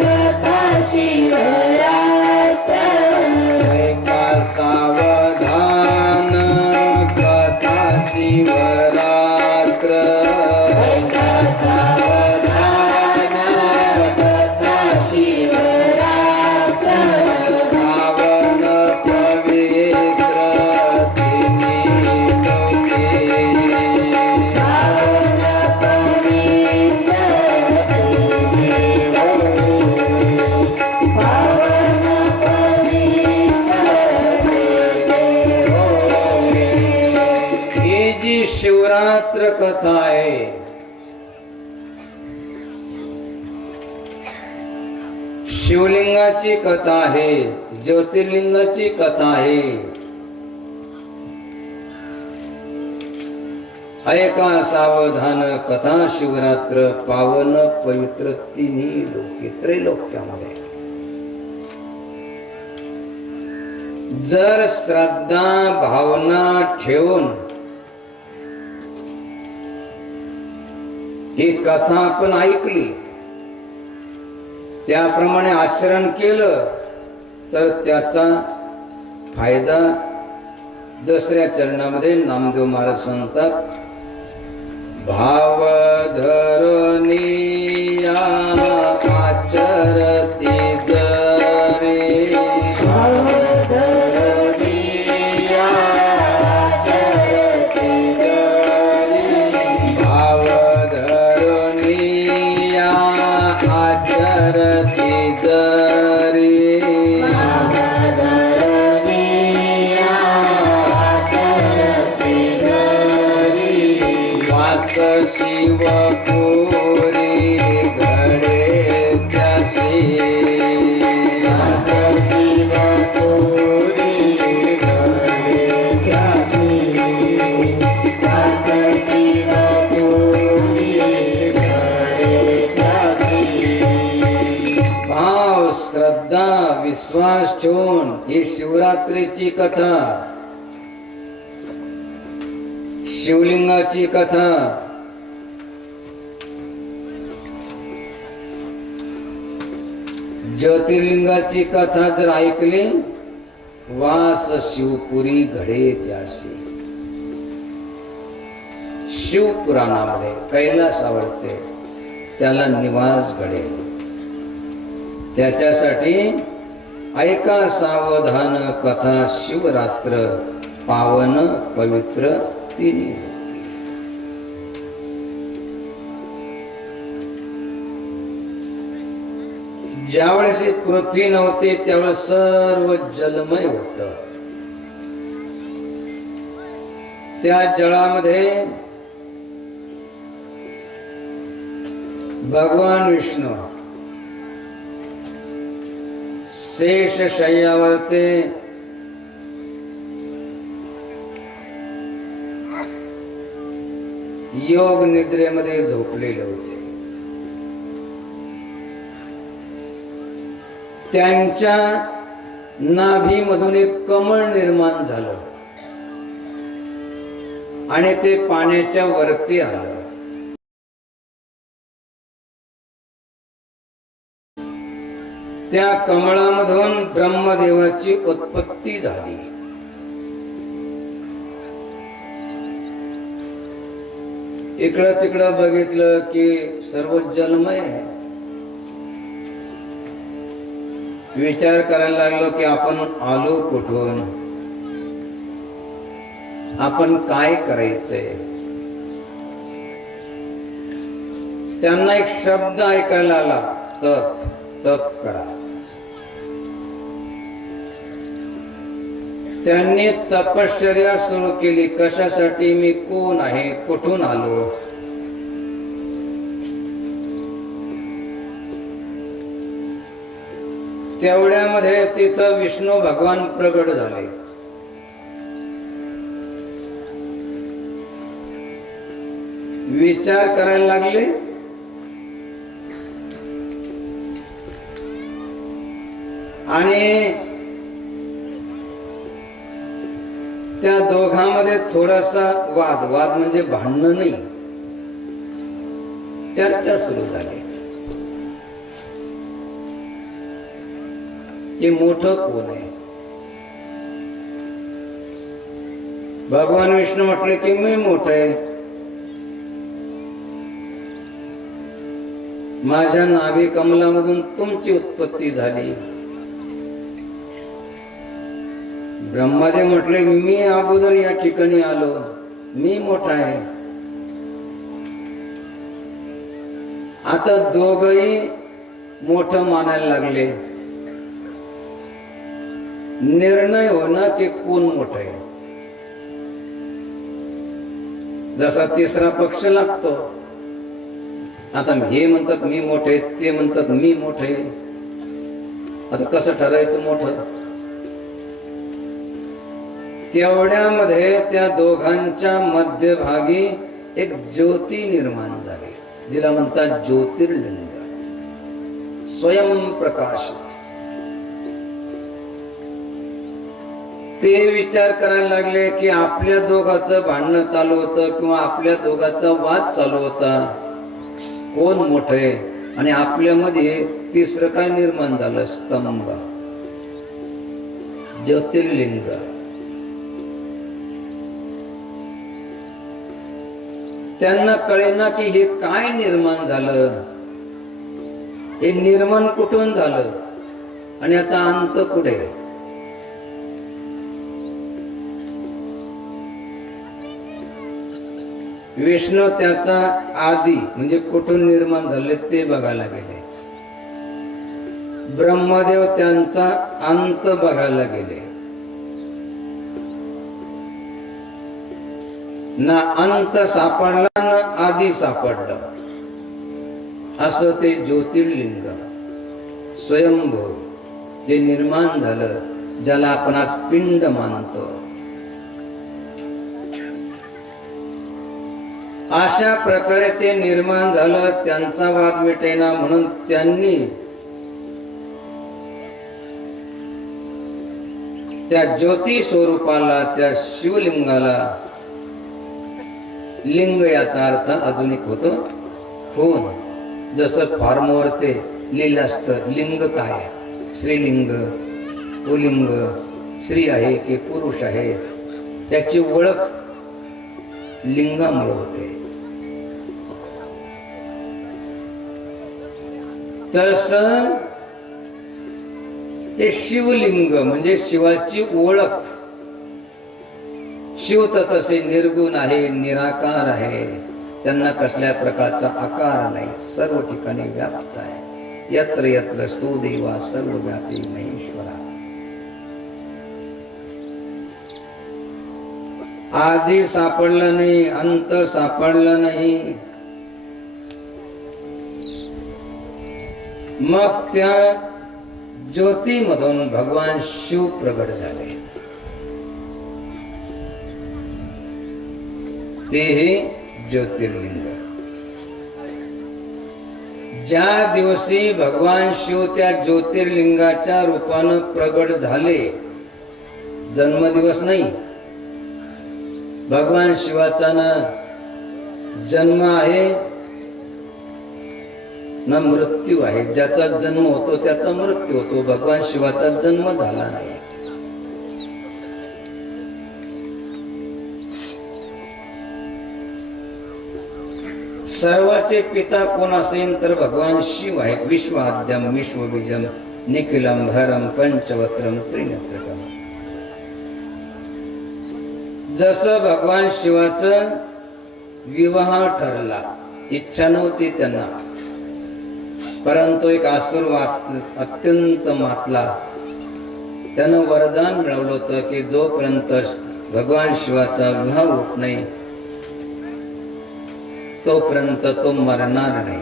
कथा शिवरात्र. ऐका सावधान कथा शिवरात्र. ऐका सावधान कथा कथा आहे. शिवलिंगाची कथा आहे, ज्योतिर्लिंगाची कथा आहे. ऐका सावधान कथा शिवरात्र पावन पवित्र तिन्ही लोके त्रैलोक्यामध्ये. जर श्रद्धा भावना ठेवून ही कथा आपण ऐकली, त्याप्रमाणे आचरण केलं तर त्याचा फायदा दुसऱ्या चरणामध्ये नामदेव महाराज सांगतात, भाव धरणीया आचरती जरे. भाव धरणीया आचरती जरे. वास शिव पुरी घडे त्यासी. भाव श्रद्धा विश्वास ठेवून ही शिवरात्रीची कथा, शिवलिंगाची कथा, ज्योतिर्लिंगाची कथा जर ऐकली, वास शिवपुरी घडे त्यासी. शिवपुराणामध्ये कैलास आवडते त्याला निवास घडेल. त्याच्यासाठी ऐका सावधान कथा शिवरात्र पावन पवित्र तिन्ही. ज्यावेळेस पृथ्वी नव्हती त्यावेळेस सर्व जलमय होत. त्या जळामध्ये भगवान विष्णू शेष शय्यावरती योग निद्रेमध्ये झोपलेले होते. त्यांच्या नाभीमधून एक कमळ निर्माण झालं आणि ते पाण्याच्या वरती आलं. त्या कमळामधून ब्रह्मदेवाची उत्पत्ती झाली. इकडं तिकडं बघितलं की सर्व जलमय आहे. विचार करायला लागलो की आपण आलो कुठून, आपण काय करायचंय. त्यांना एक शब्द ऐकायला आला, तप तप करा. त्यांनी तपश्चर्या सुरू केली. कशासाठी, मी कोण आहे, कुठून आलो. तेवढ्यामध्ये तिथं विष्णू भगवान प्रगट झाले. विचार करायला लागले. आणि त्या दोघांमध्ये थोडासा वाद म्हणजे भांडण नाही, चर्चा सुरू झाली की मोठं कोण आहे. भगवान विष्णू म्हटले की मी मोठं आहे. माझ्या नाभी कमलामधून तुमची उत्पत्ती झाली. ब्रह्मादेव म्हटले मी अगोदर या ठिकाणी आलो, मी मोठा आहे. आता दोघही मोठं मानायला लागले. निर्णय होणं की कोण मोठं आहे. जसा तिसरा पक्ष लागतो. आता हे म्हणतात मी मोठे, ते म्हणतात मी मोठे. आता कसं ठरायचं मोठं? तेवढ्यामध्ये त्या दोघांच्या मध्यभागी एक ज्योती निर्माण झाली, जिला म्हणतात ज्योतिर्लिंग, स्वयंप्रकाशित. ते विचार करायला लागले की आपल्या दोघांचं भांडणं चालू होतं किंवा आपल्या दोघांचा वाद चालू होता, कोण मोठे, आणि आपल्यामध्ये तिसरं काय निर्माण झालं? स्तंभ, ज्योतिर्लिंग. त्यांना कळेना की हे काय निर्माण झालं, हे निर्माण कुठून झालं आणि याचा अंत कुठे? विष्णू त्याचा आदी म्हणजे कुठून निर्माण झाले ते बघायला गेले. ब्रह्मदेव त्यांचा अंत बघायला गेले. ना अंत सापडला ना आधी सापडलं. असं ते ज्योतिर्लिंग स्वयंभू जे निर्माण झालं, ज्याला आपण आज पिंड मानतो, अशा प्रकारे ते निर्माण झालं. त्यांचा वाद मिटेना म्हणून त्यांनी त्या ज्योती स्वरूपाला, त्या शिवलिंगाला, लिंग याचा अर्थ अजून एक होतो खून. जसं फॉर्मवर ते लिहिलं असतं लिंग काय, स्त्रीलिंग, पुल्लिंग, स्त्री आहे की पुरुष आहे, त्याची ओळख लिंगामुळे होते. तसं हे शिवलिंग म्हणजे शिवाची ओळख. शिव तर तसे निर्गुण आहे, निराकार आहे, त्यांना कसल्या प्रकारचा आकार नाही, सर्व ठिकाणी व्याप्त आहे. यत्र यत्र स्तो देवा सर्वव्यापी महेश्वरा. आधी सापडलं नाही, अंत सापडला नाही. मग त्या ज्योतीमधून भगवान शिव प्रगट झाले. ते हे ज्योतिर्लिंग. ज्या दिवशी भगवान शिव त्या ज्योतिर्लिंगाच्या रूपानं प्रगट झाले, जन्मदिवस नाही, भगवान शिवाचा ना जन्म आहे ना मृत्यू आहे. ज्याचा जन्म होतो त्याचा मृत्यू होतो. भगवान शिवाचा जन्म झाला नाही. सर्वाचे पिता कोण असेल तर भगवान शिव आहे. विश्वाद्यम विश्वबीजम निखिलम भरम पंचवत्रम त्रिनेत्रकम. जसं भगवान शिवाचं विवाह ठरला, इच्छा नव्हती त्यांना, परंतु एक असुर अत्यंत मातला, त्यानं वरदान मिळवलं होतं की जोपर्यंत भगवान शिवाचा विवाह होत नाही तोपर्यंत तो मरणार नाही.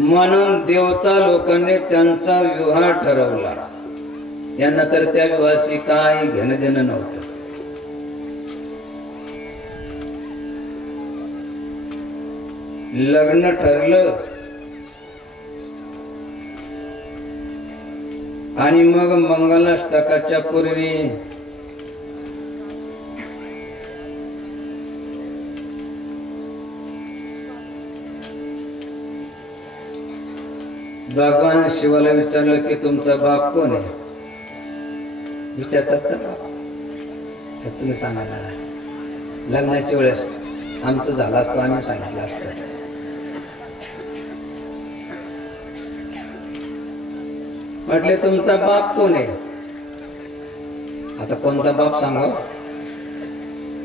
म्हणून देवता लोकांनी त्यांचा विवाह ठरवला. यांना तर त्या विवाहाशी काही घेणं देणं नव्हतं. लग्न ठरलं आणि मग मंगलाष्टकाच्या पूर्वी भगवान शिवाला विचारलं की तुमचा बाप कोण आहे? विचारतात का? तुम्ही सांगायला लग्नाच्या वेळेस आमचं झालं असतं, आम्ही सांगितलं असतं. म्हटले तुमचा बाप कोण आहे? आता कोणता बाप सांगाव?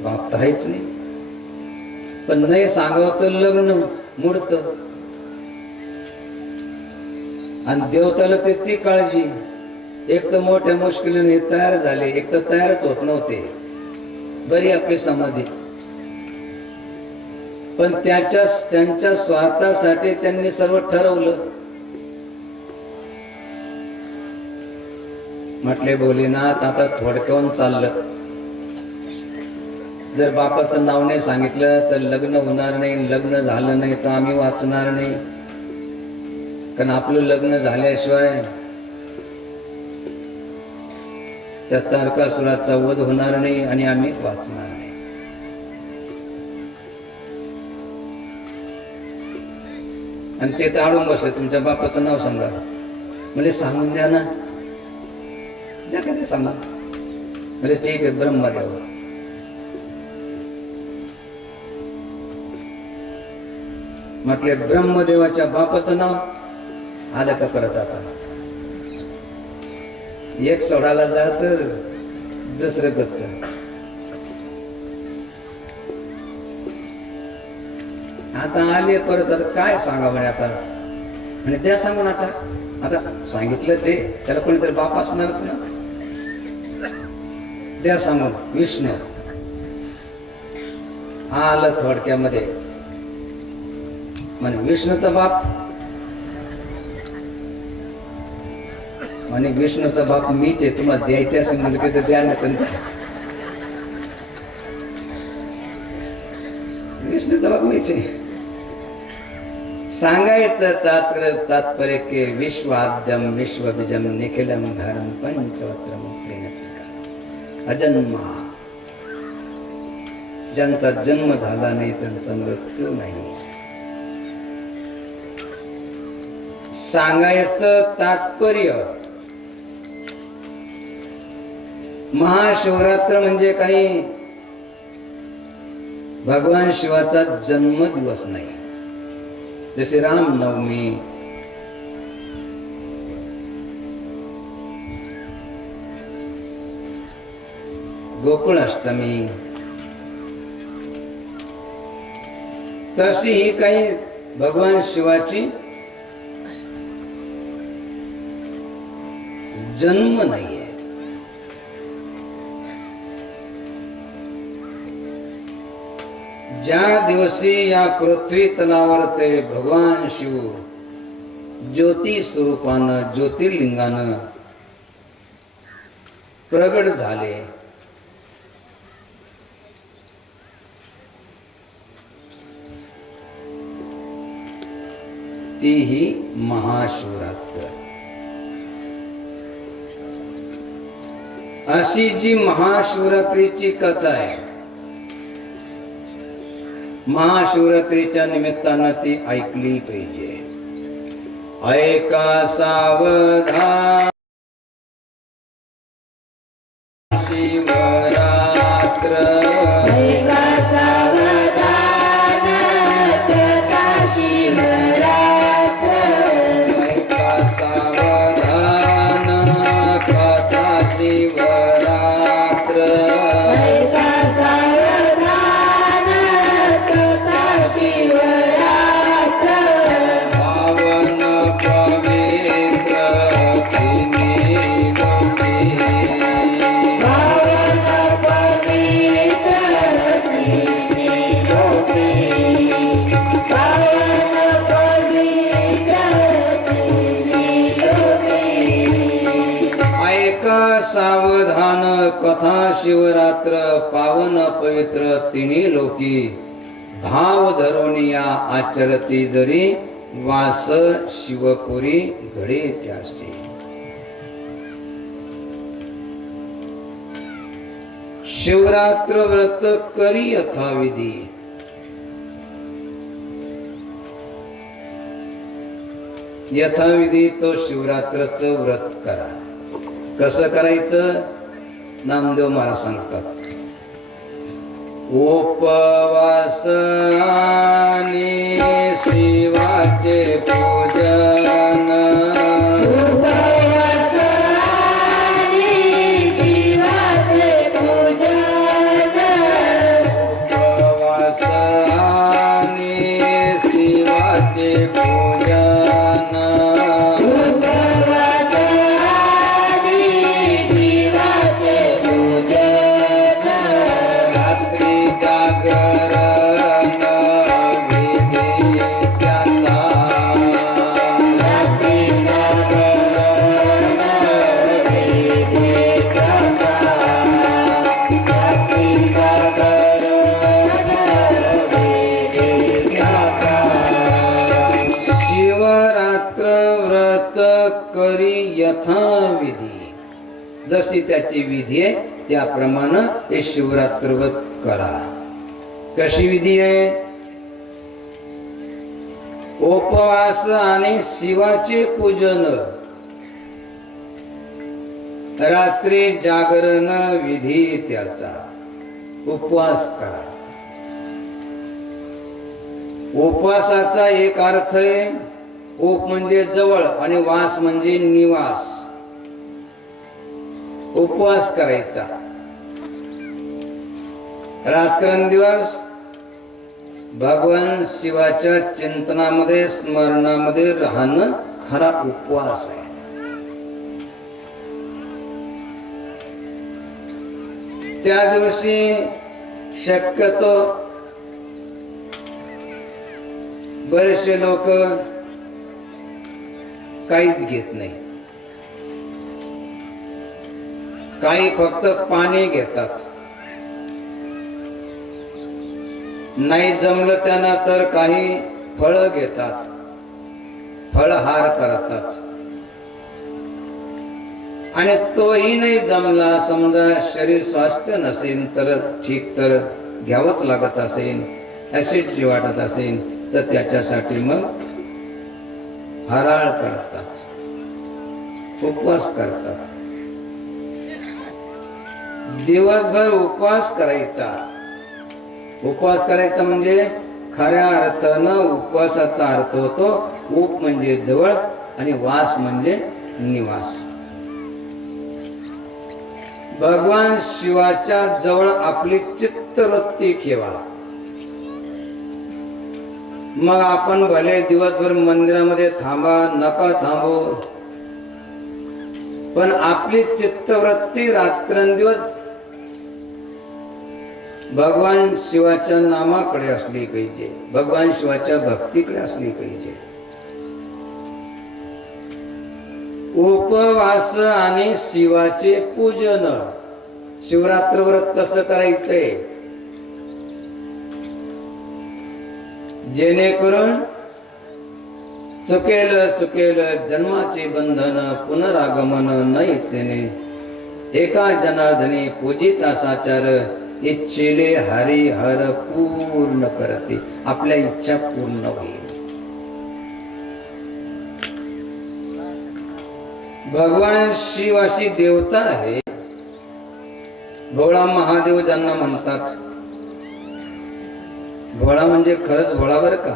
बाप तर आहेच नाही. पण नाही सांगावं तर लग्न मोडत. आणि देवताला ते ती काळजी, एक तर मोठ्या मुश्किलीने तयार झाले, एक तर तयारच होत नव्हते. बरी आपली समाधी, पण त्यांच्या स्वार्थासाठी त्यांनी सर्व ठरवलं. म्हटले भोलेनाथ आता थोडक्याहून चाललं, जर बापाचं नाव नाही सांगितलं तर लग्न होणार नाही, लग्न झालं नाही तर आम्ही वाचणार नाही, कारण आपलं लग्न झाल्याशिवाय त्या तारकासुराचा वध होणार नाही आणि आम्ही वाचणार नाही. आणि ते ताळून बसले, तुमच्या बापाचं नाव सांगा. म्हणजे सांगून द्या ना, द्या का ते सांगा. म्हणजे ठीक आहे, ब्रह्मदेव. म्हटले ब्रह्मदेवाच्या बापाचं नाव आलं का परत? आता एक सोडायला जात दुसरं करत. आता आले परत, आता काय सांगा म्हणे आता. म्हणजे त्या सांगून आता सांगितलंच आहे, त्याला कोणीतरी बाप असणारच ना. त्या सांगून विष्णू आलं थोडक्यामध्ये. म्हणे विष्णूचा बाप, म्हणे विष्णूचा बाप मीच आहे, तुम्हाला द्यायचे असेल मुलगी तर द्या ना. विष्णूचा बाप मीच आहे. सांगायचं तात्पर्य के विश्वाद्यम विश्वबीजम निखिलम धारम पंचवत्रम अजन्मा. ज्यांचा जन्म झाला नाही त्यांचा मृत्यू नाही. सांगायचं तात्पर्य महाशिवरात्र म्हणजे काही भगवान शिवाचा जन्मदिवस नाही. जसे रामनवमी, गोकुळाष्टमी, तशी ही काही भगवान शिवाची जन्म नाहीये. ज्या दिवशी या पृथ्वी तलावर ते भगवान शिव ज्योती स्वरूपानं ज्योतिर्लिंगानं प्रगट झाले, ती ही महाशिवरात्र. अशी जी महाशिवरात्रीची कथा आहे, महाशिवरात्रीच्या निमित्तानं ती ऐकली पाहिजे. ऐका सावधान शिवरात्र, ऐका सावधान कथा शिवरात्र, ऐका सावधान कथा शिवरात्र, ऐका सावधान कथा शिवरात्र, पावन पवित्र तिन्ही लोके, पावन पवित्र तिन्ही लोके, पावन पवित्र तिन्ही लोके. ऐका सावधान कथा शिवरात्र, पावन पवित्र तिन्ही लोकी, भाव धरोनिया आचरती जरी, वास शिवपुरी घडे त्यासी. शिवरात्र व्रत करी यथाविधी, यथाविधी तो शिवरात्रचं व्रत करा. कसं करायचं? नामदेव महाराज सांगतात. उपवास आणि शिवाचे पूजन, उपवास आणि शिवाचे पूजन, उपवास आणि शिवाचे पूजन, उपवास आणि शिवाचे पूजन, व्रत करी यथाविधी, जशी त्याची विधी आहे त्याप्रमाणे हे शिवरात्र व्रत करा. कशी विधी आहे? उपवास आणि शिवाचे पूजन, रात्री जागरण विधी त्याचा. उपवास करा. उपवासाचा एक अर्थ आहे, उप म्हणजे जवळ आणि वास म्हणजे निवास. उपवास करायचा, रात्रंदिवस भगवान शिवाच्या चिंतनामध्ये स्मरणामध्ये राहणं खरा उपवास आहे. त्या दिवशी शक्यतो बरेचसे लोक काहीच घेत नाही, काही फक्त पाणी घेतात. नाही जमलं त्यांना तर काही फळं घेतात, फळहार करतात. आणि तोही नाही जमला, समजा शरीर स्वास्थ्य नसेल तर ठीक, तर घ्यावंच लागत असेल, ऍसिडिटी वाटत असेल तर त्याच्यासाठी मग हराळ करतात, उपवास करतात. दिवसभर उपवास करायचा. उपवास करायचा म्हणजे खऱ्या अर्थानं उपवासाचा अर्थ होतो उप म्हणजे जवळ आणि वास म्हणजे निवास. भगवान शिवाच्या जवळ आपली चित्तवृत्ती ठेवा. मग आपण भले दिवसभर मंदिरामध्ये थांबा, नका थांबू, पण आपली चित्तवृत्ती रात्रंदिवस भगवान शिवाच्या नामाकडे असली पाहिजे, भगवान शिवाच्या भक्तीकडे असली पाहिजे. उपवास आणि शिवाचे पूजन. शिवरात्र व्रत कसं करायचंय? जेणेकरून चुकेल जन्माचे बंधन पुनरागमन नाही तेने, एका जनार्दनी पूजित साचार, इच्छेले हरी हर पूर्ण करते. आपल्या इच्छा पूर्ण होईल. भगवान शिव अशी देवता आहे. भोळा महादेव ज्यांना म्हणतात. भोळा म्हणजे खरंच भोळा बरं का,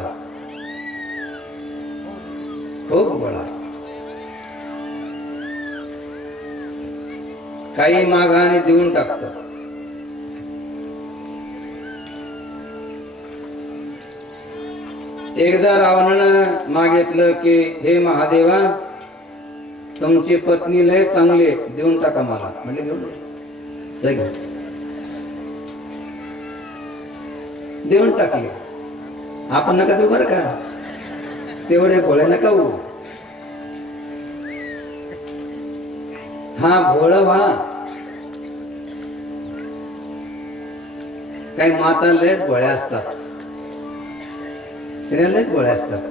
खूप भोळा. काही मागाने देऊन टाकतो. एकदा रावणानं मागितलं की हे महादेवा, तुमची पत्नी लय चांगली, देऊन टाका मला. म्हणजे देऊन टाकले. आपण नका देऊ बरं का, तेवढे भोळे नका होऊ. हा भोळ व्हा. काही माता लयच भोळ्या असतात, स्त्रिया लयच भोळ्या असतात.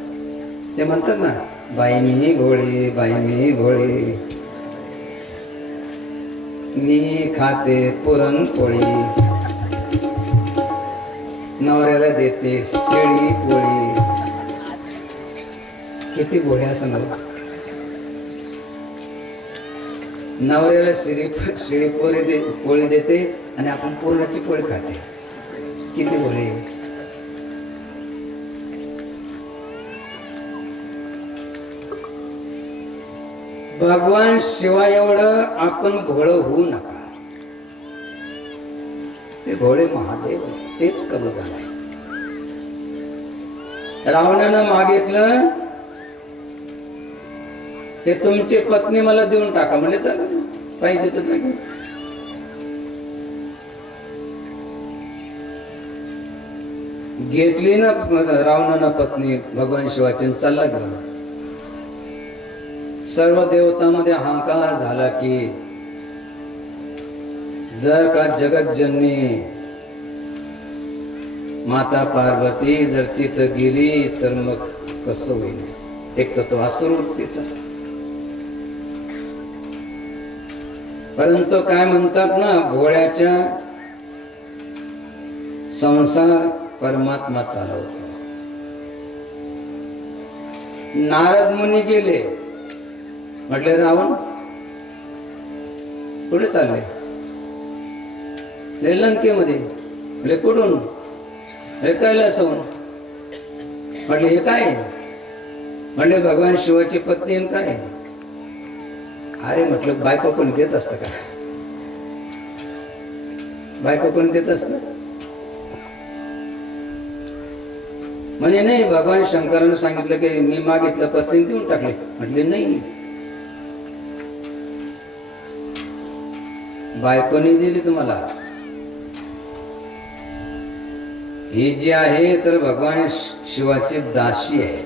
ते म्हणतात ना, बाई मी भोळी, बाई मी भोळी, मी खाते पुरणपोळी, नवऱ्याला देते शेळी पोळी. किती भोळी असं ना. नवऱ्याला शेळी पोळी देते आणि आपण पुरणाची पोळी खाते. किती भोळे. भगवान शिवा एवढं आपण भोळ होऊ नका. ते भोळे महादेव तेच करू झाले. रावणानं मागितलं ते तुमची पत्नी मला देऊन टाका. म्हणजे पाहिजे तर जागे. घेतली ना रावणानं पत्नी भगवान शिवाची, चालला गेला. सर्व देवतांमध्ये अहंकार झाला की जर का जगतजननी माता पार्वती जर तिथं गेली तर मग कसं होईल. एक तर तो असुरवृत्तीचा. परंतु काय म्हणतात ना, भोळ्याच्या संसार परमात्मा चालवतो. नारद मुनी गेले, म्हटले रावण कुठे चालले? लंकेमध्ये. म्हटले कुठून? हे कैलासहून. म्हटले हे काय? म्हटले भगवान शिवाची पत्नी. आणि काय? अरे म्हटलं बायको कोणी देत असतं का? बायको कोणी देत असतं? म्हणजे नाही, भगवान शंकरानं सांगितलं की मी मागितलं पत्नी देऊन टाकले. म्हटले नाही, बायकोनी दिली तुम्हाला. ही जी आहे तर भगवान शिवाची दासी आहे,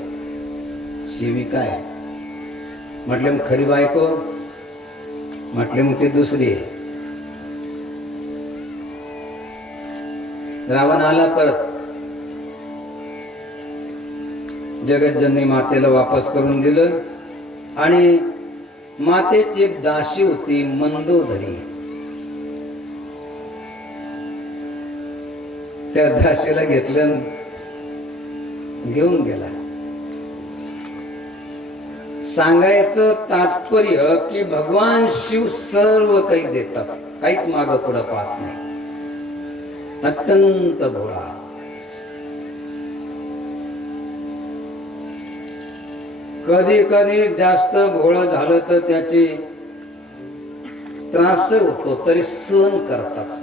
शिविका आहे. म्हटले मग खरी बायको? म्हटले मग ती दुसरी आहे. रावण आला परत, जगतजननी मातेला वापस करून दिलं. आणि मातेची एक दासी होती मंदोदरी, त्या दासीला घेतलं, घेऊन गेला. सांगायचं तात्पर्य की भगवान शिव सर्व काही देतात, काहीच मागं पुढं पाहत नाही. अत्यंत भोळा. कधी कधी जास्त भोळं झालं तर त्याचे त्रास होतो, तरी सहन करतात.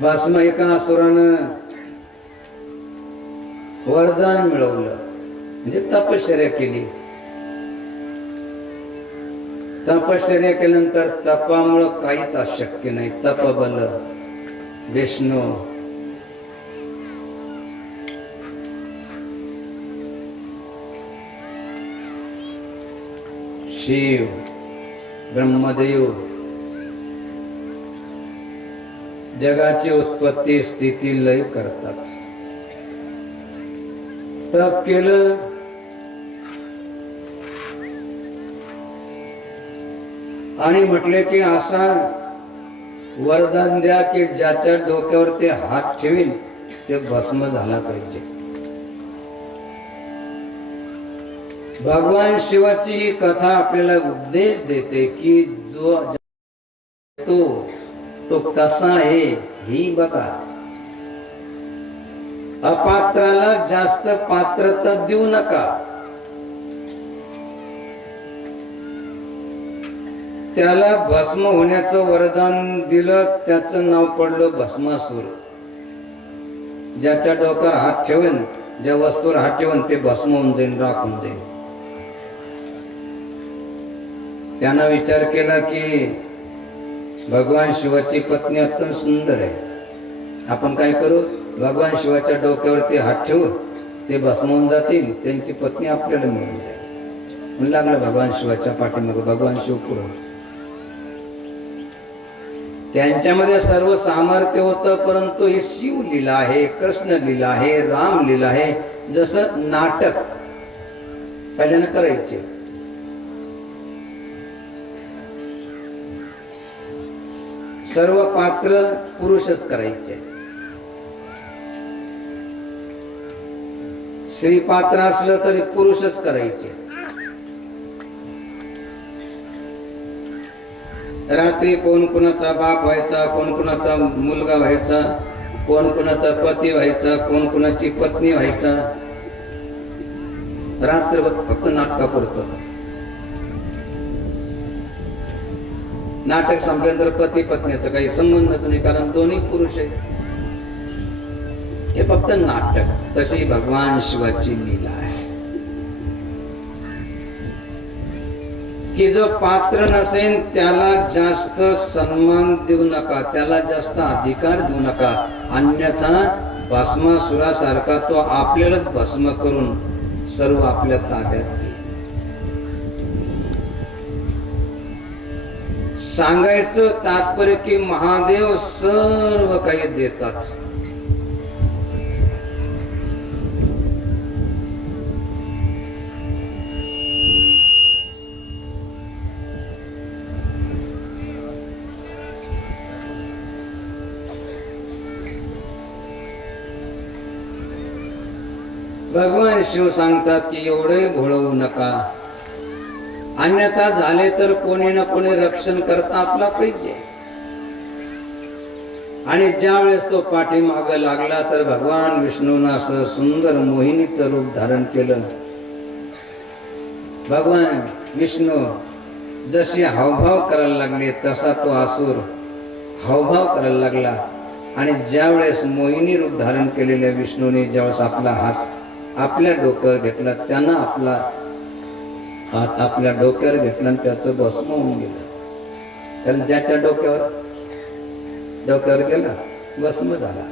भस्म एका असुरानं वरदान मिळवलं, म्हणजे तपश्चर्या केली. तपश्चर्या केल्यानंतर तपामुळं काहीच अशक्य नाही. तपबल विष्णू शिव ब्रह्मदेव जगाची उत्पत्ती स्थिती लय करतात. तप केलं, आणि म्हटले की असा वरदान द्या की ज्याच्या डोक्यावर ते हात ठेवील ते भस्म झाला पाहिजे. भगवान शिवाची ही कथा आपल्याला उपदेश देते की जो तो कसा आहे ही बघा. अपात्राला जास्त पात्रता देऊ नका. त्याला भस्म होण्याचं वरदान दिलं, त्याचं नाव पडलं भस्मासूर. ज्याच्या डोक्यावर हात ठेवेन, ज्या वस्तूवर हात ठेवेन ते भस्म होऊन जाईल, राख होऊन जाईल. त्यानं विचार केला की भगवान शिवाची पत्नी अत्यंत सुंदर आहे, आपण काय करू, भगवान शिवाच्या डोक्यावरती हात ठेवू, ते भस्म होऊन जातील, त्यांची पत्नी आपल्याला मिळून जाईल. म्हणून लागलं भगवान शिवाच्या पाठीमागे. भगवान शिव पुढं. त्यांच्यामध्ये सर्व सामर्थ्य होतं, परंतु ही शिव लीला आहे, कृष्ण लीला आहे, राम लीला आहे. जसं नाटक पहिल्यानं करायचे, सर्व पात्र पुरुषच करायचे. स्त्री पात्र असलं तरी पुरुषच करायचे. रात्री कोण कुणाचा बाप व्हायचा, कोण कुणाचा मुलगा व्हायचा, कोण कुणाचा पती व्हायचा, कोण कुणाची पत्नी व्हायचा. रात्रभर फक्त नाटकापुरतं. नाटक संपल्यानंतर पती पत्नीचा काही संबंधच नाही, कारण दोन्ही पुरुष आहे. हे फक्त नाटक. तशी भगवान शिवाची लीला आहे की जो पात्र नसेल त्याला जास्त सन्मान देऊ नका, त्याला जास्त अधिकार देऊ नका. अन्यथा भस्मासुरासारखा तो आपल्यालाच भस्म करून सर्व आपल्या ताब्यात घेईल. सांगायचं तात्पर्य की महादेव सर्व काही देतात, भगवान शिव सांगतात की एवढे भोळवू नका, अन्यथा झाले तर कोणी ना कोणी रक्षण करता आपला पाहिजे. आणि ज्या वेळेस तो पाठीमाग लागला तर भगवान विष्णूनं असं सुंदर मोहिनीचं रूप धारण केलं. भगवान विष्णू जशी हावभाव करायला लागले तसा तो असुर हावभाव करायला लागला. आणि ज्या वेळेस मोहिनी रूप धारण केलेल्या विष्णूने ज्यावेळेस आपला हात आपल्या डोक्यावर घेतला, त्यानं आपला हात आपल्या डोक्यावर घेतला आणि त्याचं भस्म होऊन गेलं. कारण ज्याच्या डोक्यावर गेला भस्म झाला.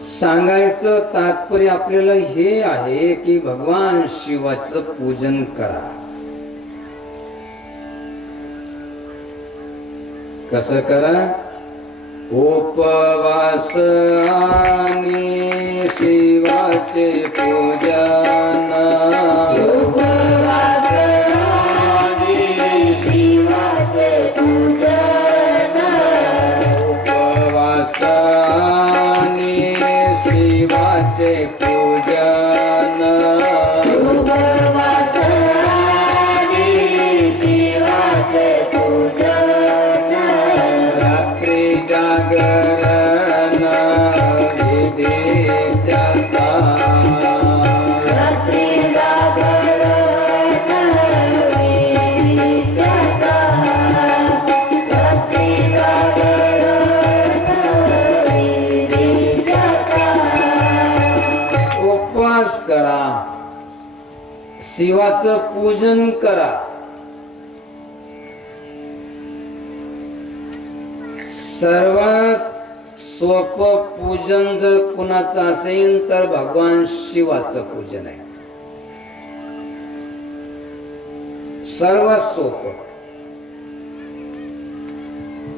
सांगायचं तात्पर्य आपल्याला हे आहे की भगवान शिवाचं पूजन करा. कसं करा? उपवास आणि शिवाचे पूजन. उपवास आणि शिवाचे पूजन. उपवास आणि शिवाचे पूजन. उपवास आणि शिवाचे पूजन. रात्री जागरण विधीच्या. रात्री जागरण विधीच्या. रात्री जागरण विधीच्या. उपवास करा, शिवाचं पूजन करा. सर्वात सोपं पूजन जर कुणाचं असेल तर भगवान शिवाचं पूजन आहे. सर्वात सोपं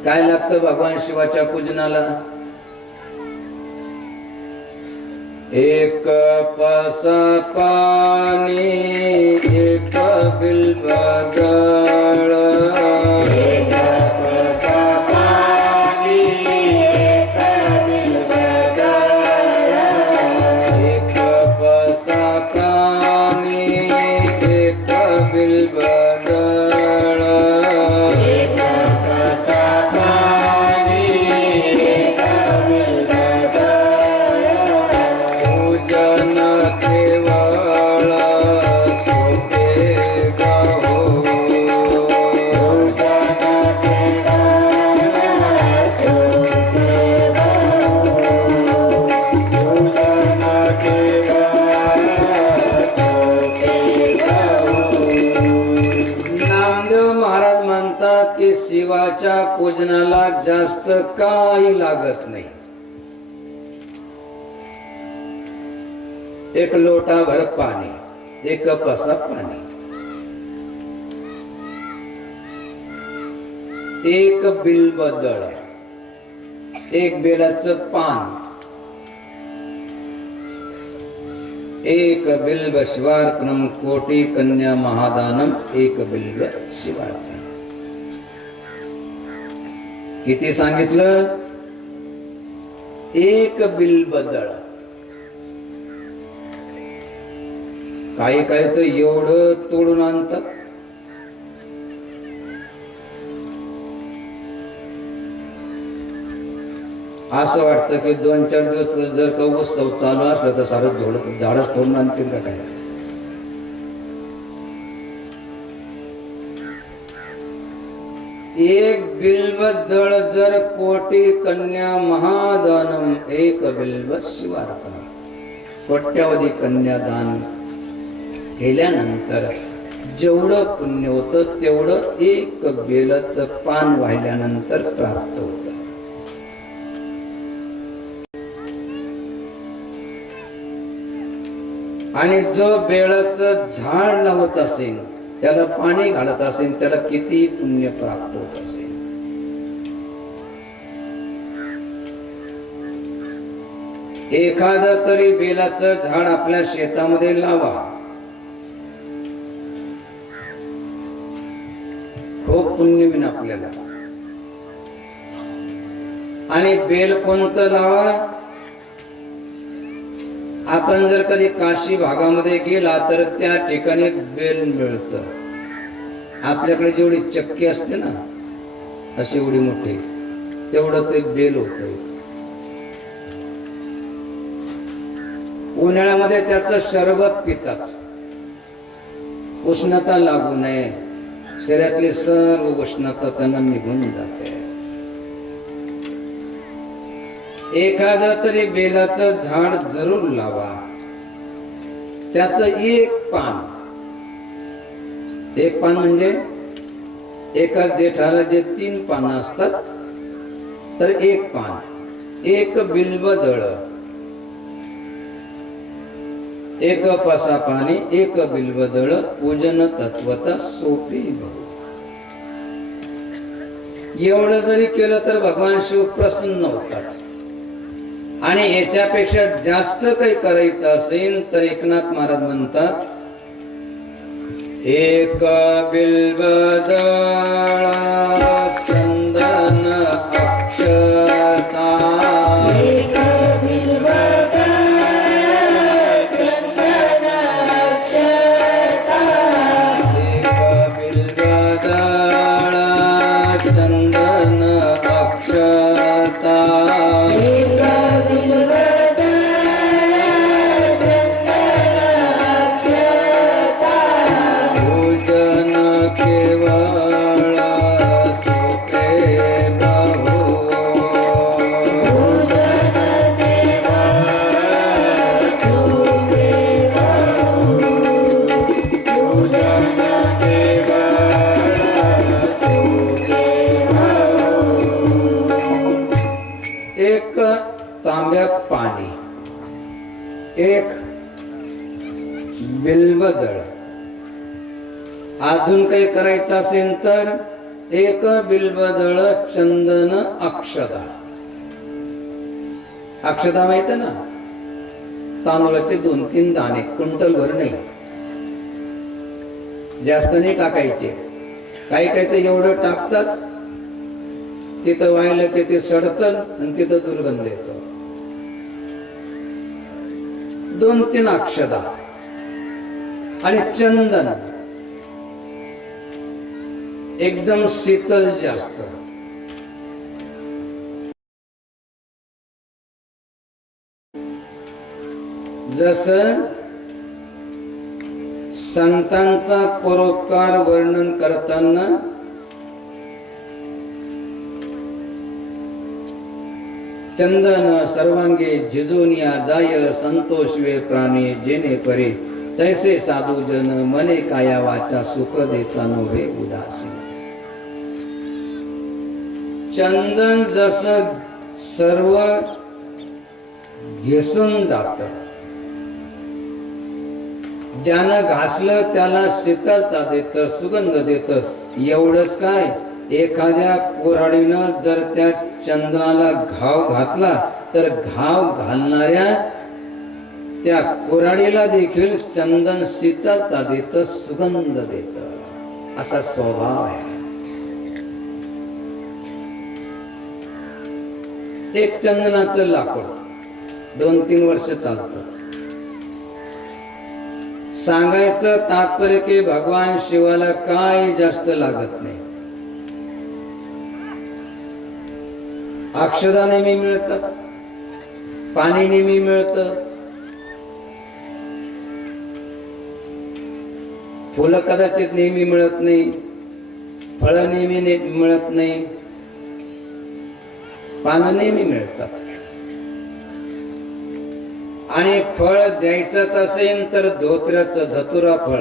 काय लागतं भगवान शिवाच्या पूजनाला? एक पसा पाणी, एक बिल्वदळ. एक पसा पाणी, एक बिल्वदळ. एक पसा पाणी, एक बिल्वदळ. एक पसा पाणी, एक बिल्वदळ. पूजन केवळ सोपे गाहो. नामदेव महाराज म्हणतात की शिवाच्या पूजनाला जास्त काही लागत नाही. एक लोटाभर पाणी, एक पसा पाणी, एक बिल्वदळ, एक बेलाचं पान, एक बिल्व शिवार्पणम कोटी कन्या महादानम, एक बिल्व शिवार्पणम. किती सांगितलं? एक बिल्वदळ. काही काही तर एवढं तोडून आणतात. असं वाटतं की 2-4 दिवस जर का उत्सव चालू असला तर सारं झाडच तोडून आणतील का काय? एक बिल्वदळ जर कोटी कन्या महादानम, एक बिल्व शिवार्पणम. कोट्यावधी कन्यादान केल्यानंतर जेवढं पुण्य होतं तेवढं एक बेलाचं पान वाहिल्यानंतर प्राप्त होतं. आणि जो बेलाचं झाड लावत असेल, त्याला पाणी घालत असेल, त्याला किती पुण्य प्राप्त होत असेल. एखादं तरी बेलाचं झाड आपल्या शेतामध्ये लावा. खूप पुण्य होईल आपल्याला. आणि बेल कोणतं लावा? आपण जर कधी काशी भागामध्ये गेला तर त्या ठिकाणी एक बेल मिळतं. आपल्याकडे जेवढी चक्की असते ना अशी एवढी मोठी, तेवढं ते बेल होतं. उन्हाळ्यामध्ये त्याचं शरबत पितात, उष्णता लागू नये, शरीरातली सर्व उष्णता त्यांना निघून जाते. एखादं तरी बेलाचं झाड जरूर लावा. त्याचं एक पान म्हणजे एकाच देठाला जे 3 पानं असतात तर एक पान, एक बिल्वदळ, एक पसा पाणी, एक बिल्वदळ, पूजन तत्वता सोपी बहु. एवढं जरी केलं तर भगवान शिव प्रसन्न होतात. आणि याच्यापेक्षा जास्त काही करायचं असेल तर एकनाथ महाराज म्हणतात, एक बिल्वदळ चंदन अक्षता, एक बिल्वदळ चंदन अक्षता, एक बिल्वदळ चंदन अक्षता, एक बिल्वदळ चंदन अक्षता, पूजन केवळ सुखे बहु, पूजन केवळ सुखे बहु, पूजन केवळ सुखे बहु. एक तांब्या पाणी, एक बिल्वदळ. अजून काही करायचं असेल तर एक बिल्वदळ चंदन अक्षता. अक्षता माहित आहे ना, तांदूळाचे 2-3 दाणे, क्विंटल भर नाही, जास्त नाही टाकायचे. काही काही तर एवढं टाकतात, तिथं वाहिलं की ते सडतं आणि तिथं दुर्गंध येतो. 2-3 अक्षता आणि चंदन एकदम शीतल जास्त. जसं संतांचा परोपकार वर्णन करताना चंदन सर्वांगे झिजोनिया जाय, संतोष वे प्राणी जेने परे, तैसे साधू जन मने काया वाचा सुख देता नव्हे उदासी. चंदन जसं सर्व घेसून जात, ज्यानं घासलं त्याला शीतलता देत, सुगंध देत. एवढंच काय, एखाद्या कोराडीनं जर त्या चंदनाला घाव घातला तर घाव घालणाऱ्या त्या कोराडीला देखील चंदन शीतलता देत, सुगंध देत. असा स्वभाव आहे. एक चंदनाचं लाकूड 2-3 वर्ष चालतं. सांगायचं तात्पर्य की भगवान शिवाला काय जास्त लागत नाही. अक्षदा नेहमी मिळतात, पाणी नेहमी मिळतं, फुलं कदाचित नेहमी मिळत नाही, फळं नेहमी मिळत नाही, पानं नेहमी मिळतात. आणि फळ द्यायचंच असेल तर धोत्र्याचं धतुरा फळ,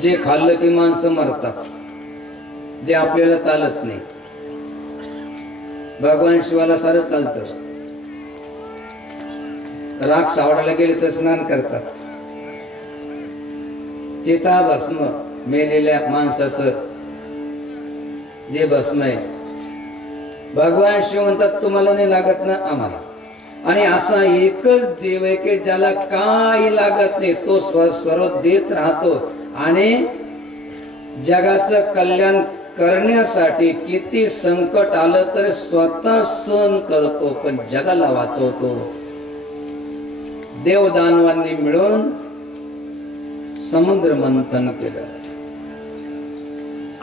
जे खाल्लं की माणसं मरतात, जे आपल्याला चालत नाही. भगवान शिवाला सारं चालतं. राख सावडायला गेले तर स्नान करतात. चिता भस्म, मेलेल्या माणसाचं जे भस्म आहे, भगवान शिव म्हणतात तुम्हाला नाही लागत ना, आम्हाला. आणि असा एकच देव आहे की ज्याला काही लागत नाही, तो स्वरूप देत राहतो. आणि जगाचं कल्याण करण्यासाठी किती संकट आलं तरी स्वतः सहन करतो, पण जगाला वाचवतो. देवदानवांनी मिळून समुद्र मंथन केलं.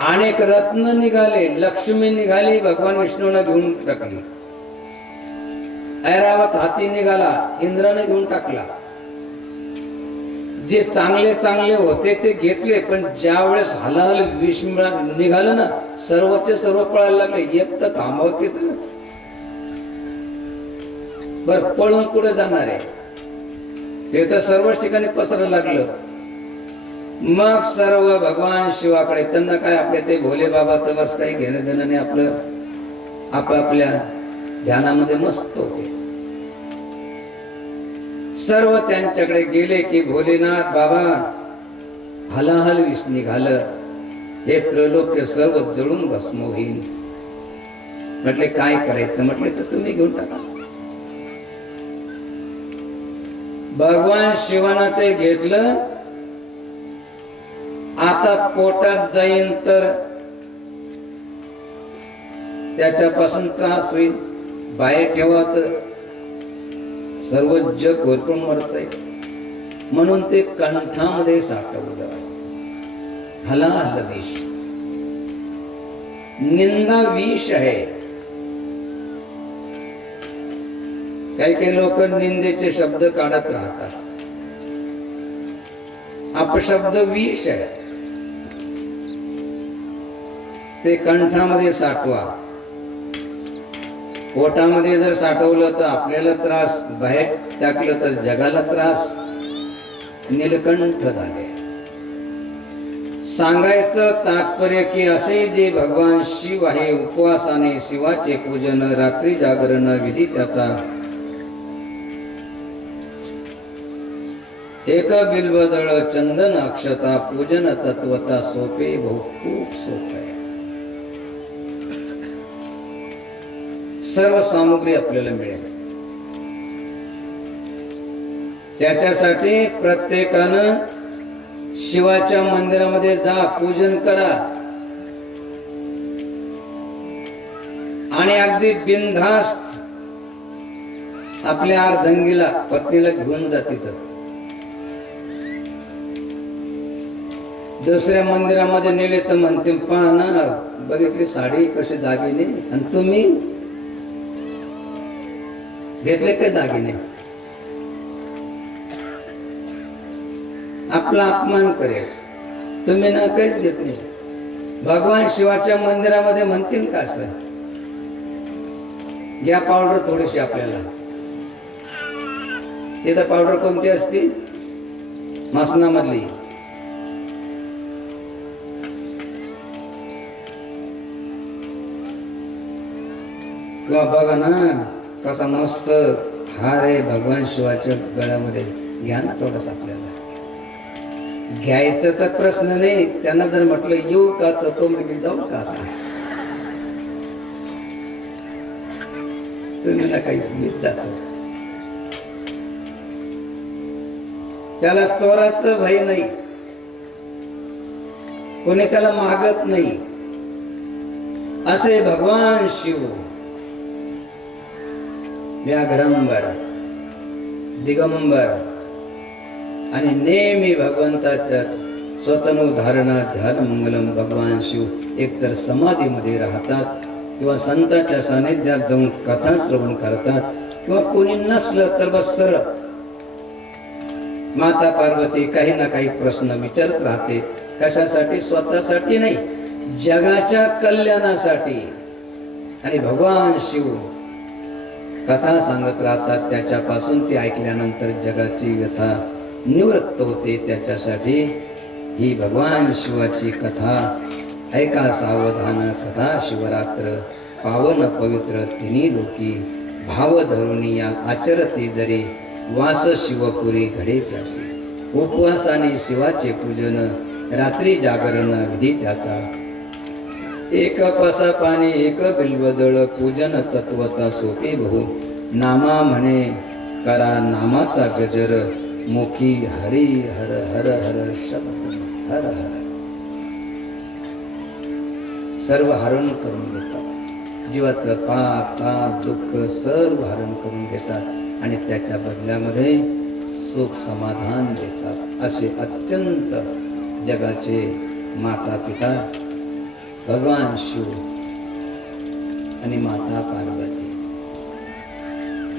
अनेक रत्न निघाले, लक्ष्मी निघाली, भगवान विष्णूला घेऊन टाकली. ऐरावत हाती निघाला, इंद्राने घेऊन टाकला. जे चांगले चांगले होते ते घेतले, पण ज्या वेळेस हलाहल विष निघालं ना, सर्वचे सर्व पळायला लागले. एक तर थांबवते तर बर, पळून पुढे जाणार आहे ते तर सर्वच ठिकाणी पसरायला लागलं. मग सर्व भगवान शिवाकडे, त्यांना काय आपले ते भोले बाबा तर बस काही घेणं देणं नाही, आपलं आपापल्या ध्यानामध्ये मस्त होते. सर्व त्यांच्याकडे गेले की भोलेनाथ बाबा हलाहल विष निघालं, हे त्रैलोक्य सर्व जळून भस्म होईल. म्हटले काय करायचं? म्हटले तर तुम्ही घेऊन टाका. भगवान शिवानं ते घेतलं. आता पोटात जाईन तर त्याच्यापासून त्रास होईल, बाहेर ठेवा तर सर्व जग भरपूर मरतय, म्हणून ते कंठामध्ये साठवलं. हलाहल विष, निंदा विष आहे. काही काही लोक निंदेचे शब्द काढत राहतात. अपशब्द विष आहे, ते कंठामध्ये साठवा. पोटामध्ये जर साठवलं तर आपल्याला त्रास, बाहेर टाकलं तर जगाला त्रास. नीलकंठ झाले. सांगायचं तात्पर्य की असे जे भगवान शिव आहे, उपवासाने शिवाचे पूजन, रात्री जागरण, विधी त्याचा, एक बिल्वदळ चंदन अक्षता, पूजन तत्वता सोपे, भाऊ खूप सोपे. सर्व सामुग्री आपल्याला मिळेल. त्याच्यासाठी प्रत्येकानं शिवाच्या मंदिरामध्ये जा, पूजन करा आणि अगदी बिनधास्त आपल्या अर्धांगीला, पत्नीला घेऊन जा तिथं. दुसऱ्या मंदिरामध्ये नेले तर म्हणते पहा ना, बघितली साडी कसे दागिने, आणि तुम्ही घेतले काय दागिने? आपला अपमान करेल. तुम्ही ना काहीच घेत नाही. भगवान शिवाच्या मंदिरामध्ये म्हणतील का असं, घ्या पावडर थोडीशी आपल्याला. तिथं पावडर कोणती असते? मसनामधली. किंवा बघा ना कसा मस्त हार आहे भगवान शिवाच्या गळ्यामध्ये, घ्या ना थोडस आपल्याला. घ्यायचं तर प्रश्न नाही. त्यांना जर म्हटलं येऊ का, तर तो म्हणजे जाऊ का, तुम्ही ना काही मीच जातो. त्याला चोराचं भय नाही, कोणी त्याला मागत नाही. असे भगवान शिव व्याघ्रंबर, दिगंबर आणि नेहमी भगवंताच्या स्वतनु धारणा ध्यान मंगलम. भगवान शिव एकतर समाधीमध्ये राहतात किंवा संतांच्या सानिध्यात जाऊन कथा श्रवण करतात, किंवा कोणी नसलं तर बस सरळ माता पार्वती काही ना काही प्रश्न विचारत राहते. कशासाठी? स्वतःसाठी नाही, जगाच्या कल्याणासाठी. आणि भगवान शिव कथा सांगत राहतात. त्याच्यापासून ती ऐकल्यानंतर जगाची व्यथा निवृत्त होते. त्याच्यासाठी ही भगवान शिवाची कथा ऐका सावधान. कथा शिवरात्र पावन पवित्र तिन्ही लोकी, भाव धरुणी या आचरती जरी, वास शिवपुरी घडे त्यासी. उपवासाने शिवाचे पूजन, रात्री जागरण, विधी त्याचा. एक पसा पाणी, एक बिल्वदळ, पूजन तत्वता सोपे बहु. नामा म्हणे करा नामाचा गजर, मुखी हरी हर हर हर शब्द हर हर. सर्व हरण करून घेतात. जीवाचं पाप ताप दुःख सर्व हरण करून घेतात. आणि त्याच्या बदल्यामध्ये सुख समाधान देतात असे अत्यंत जगाचे माता पिता भगवान शिव आणि माता पार्वती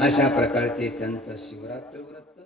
अशा प्रकारचे त्यांचं शिवरात्र व्रत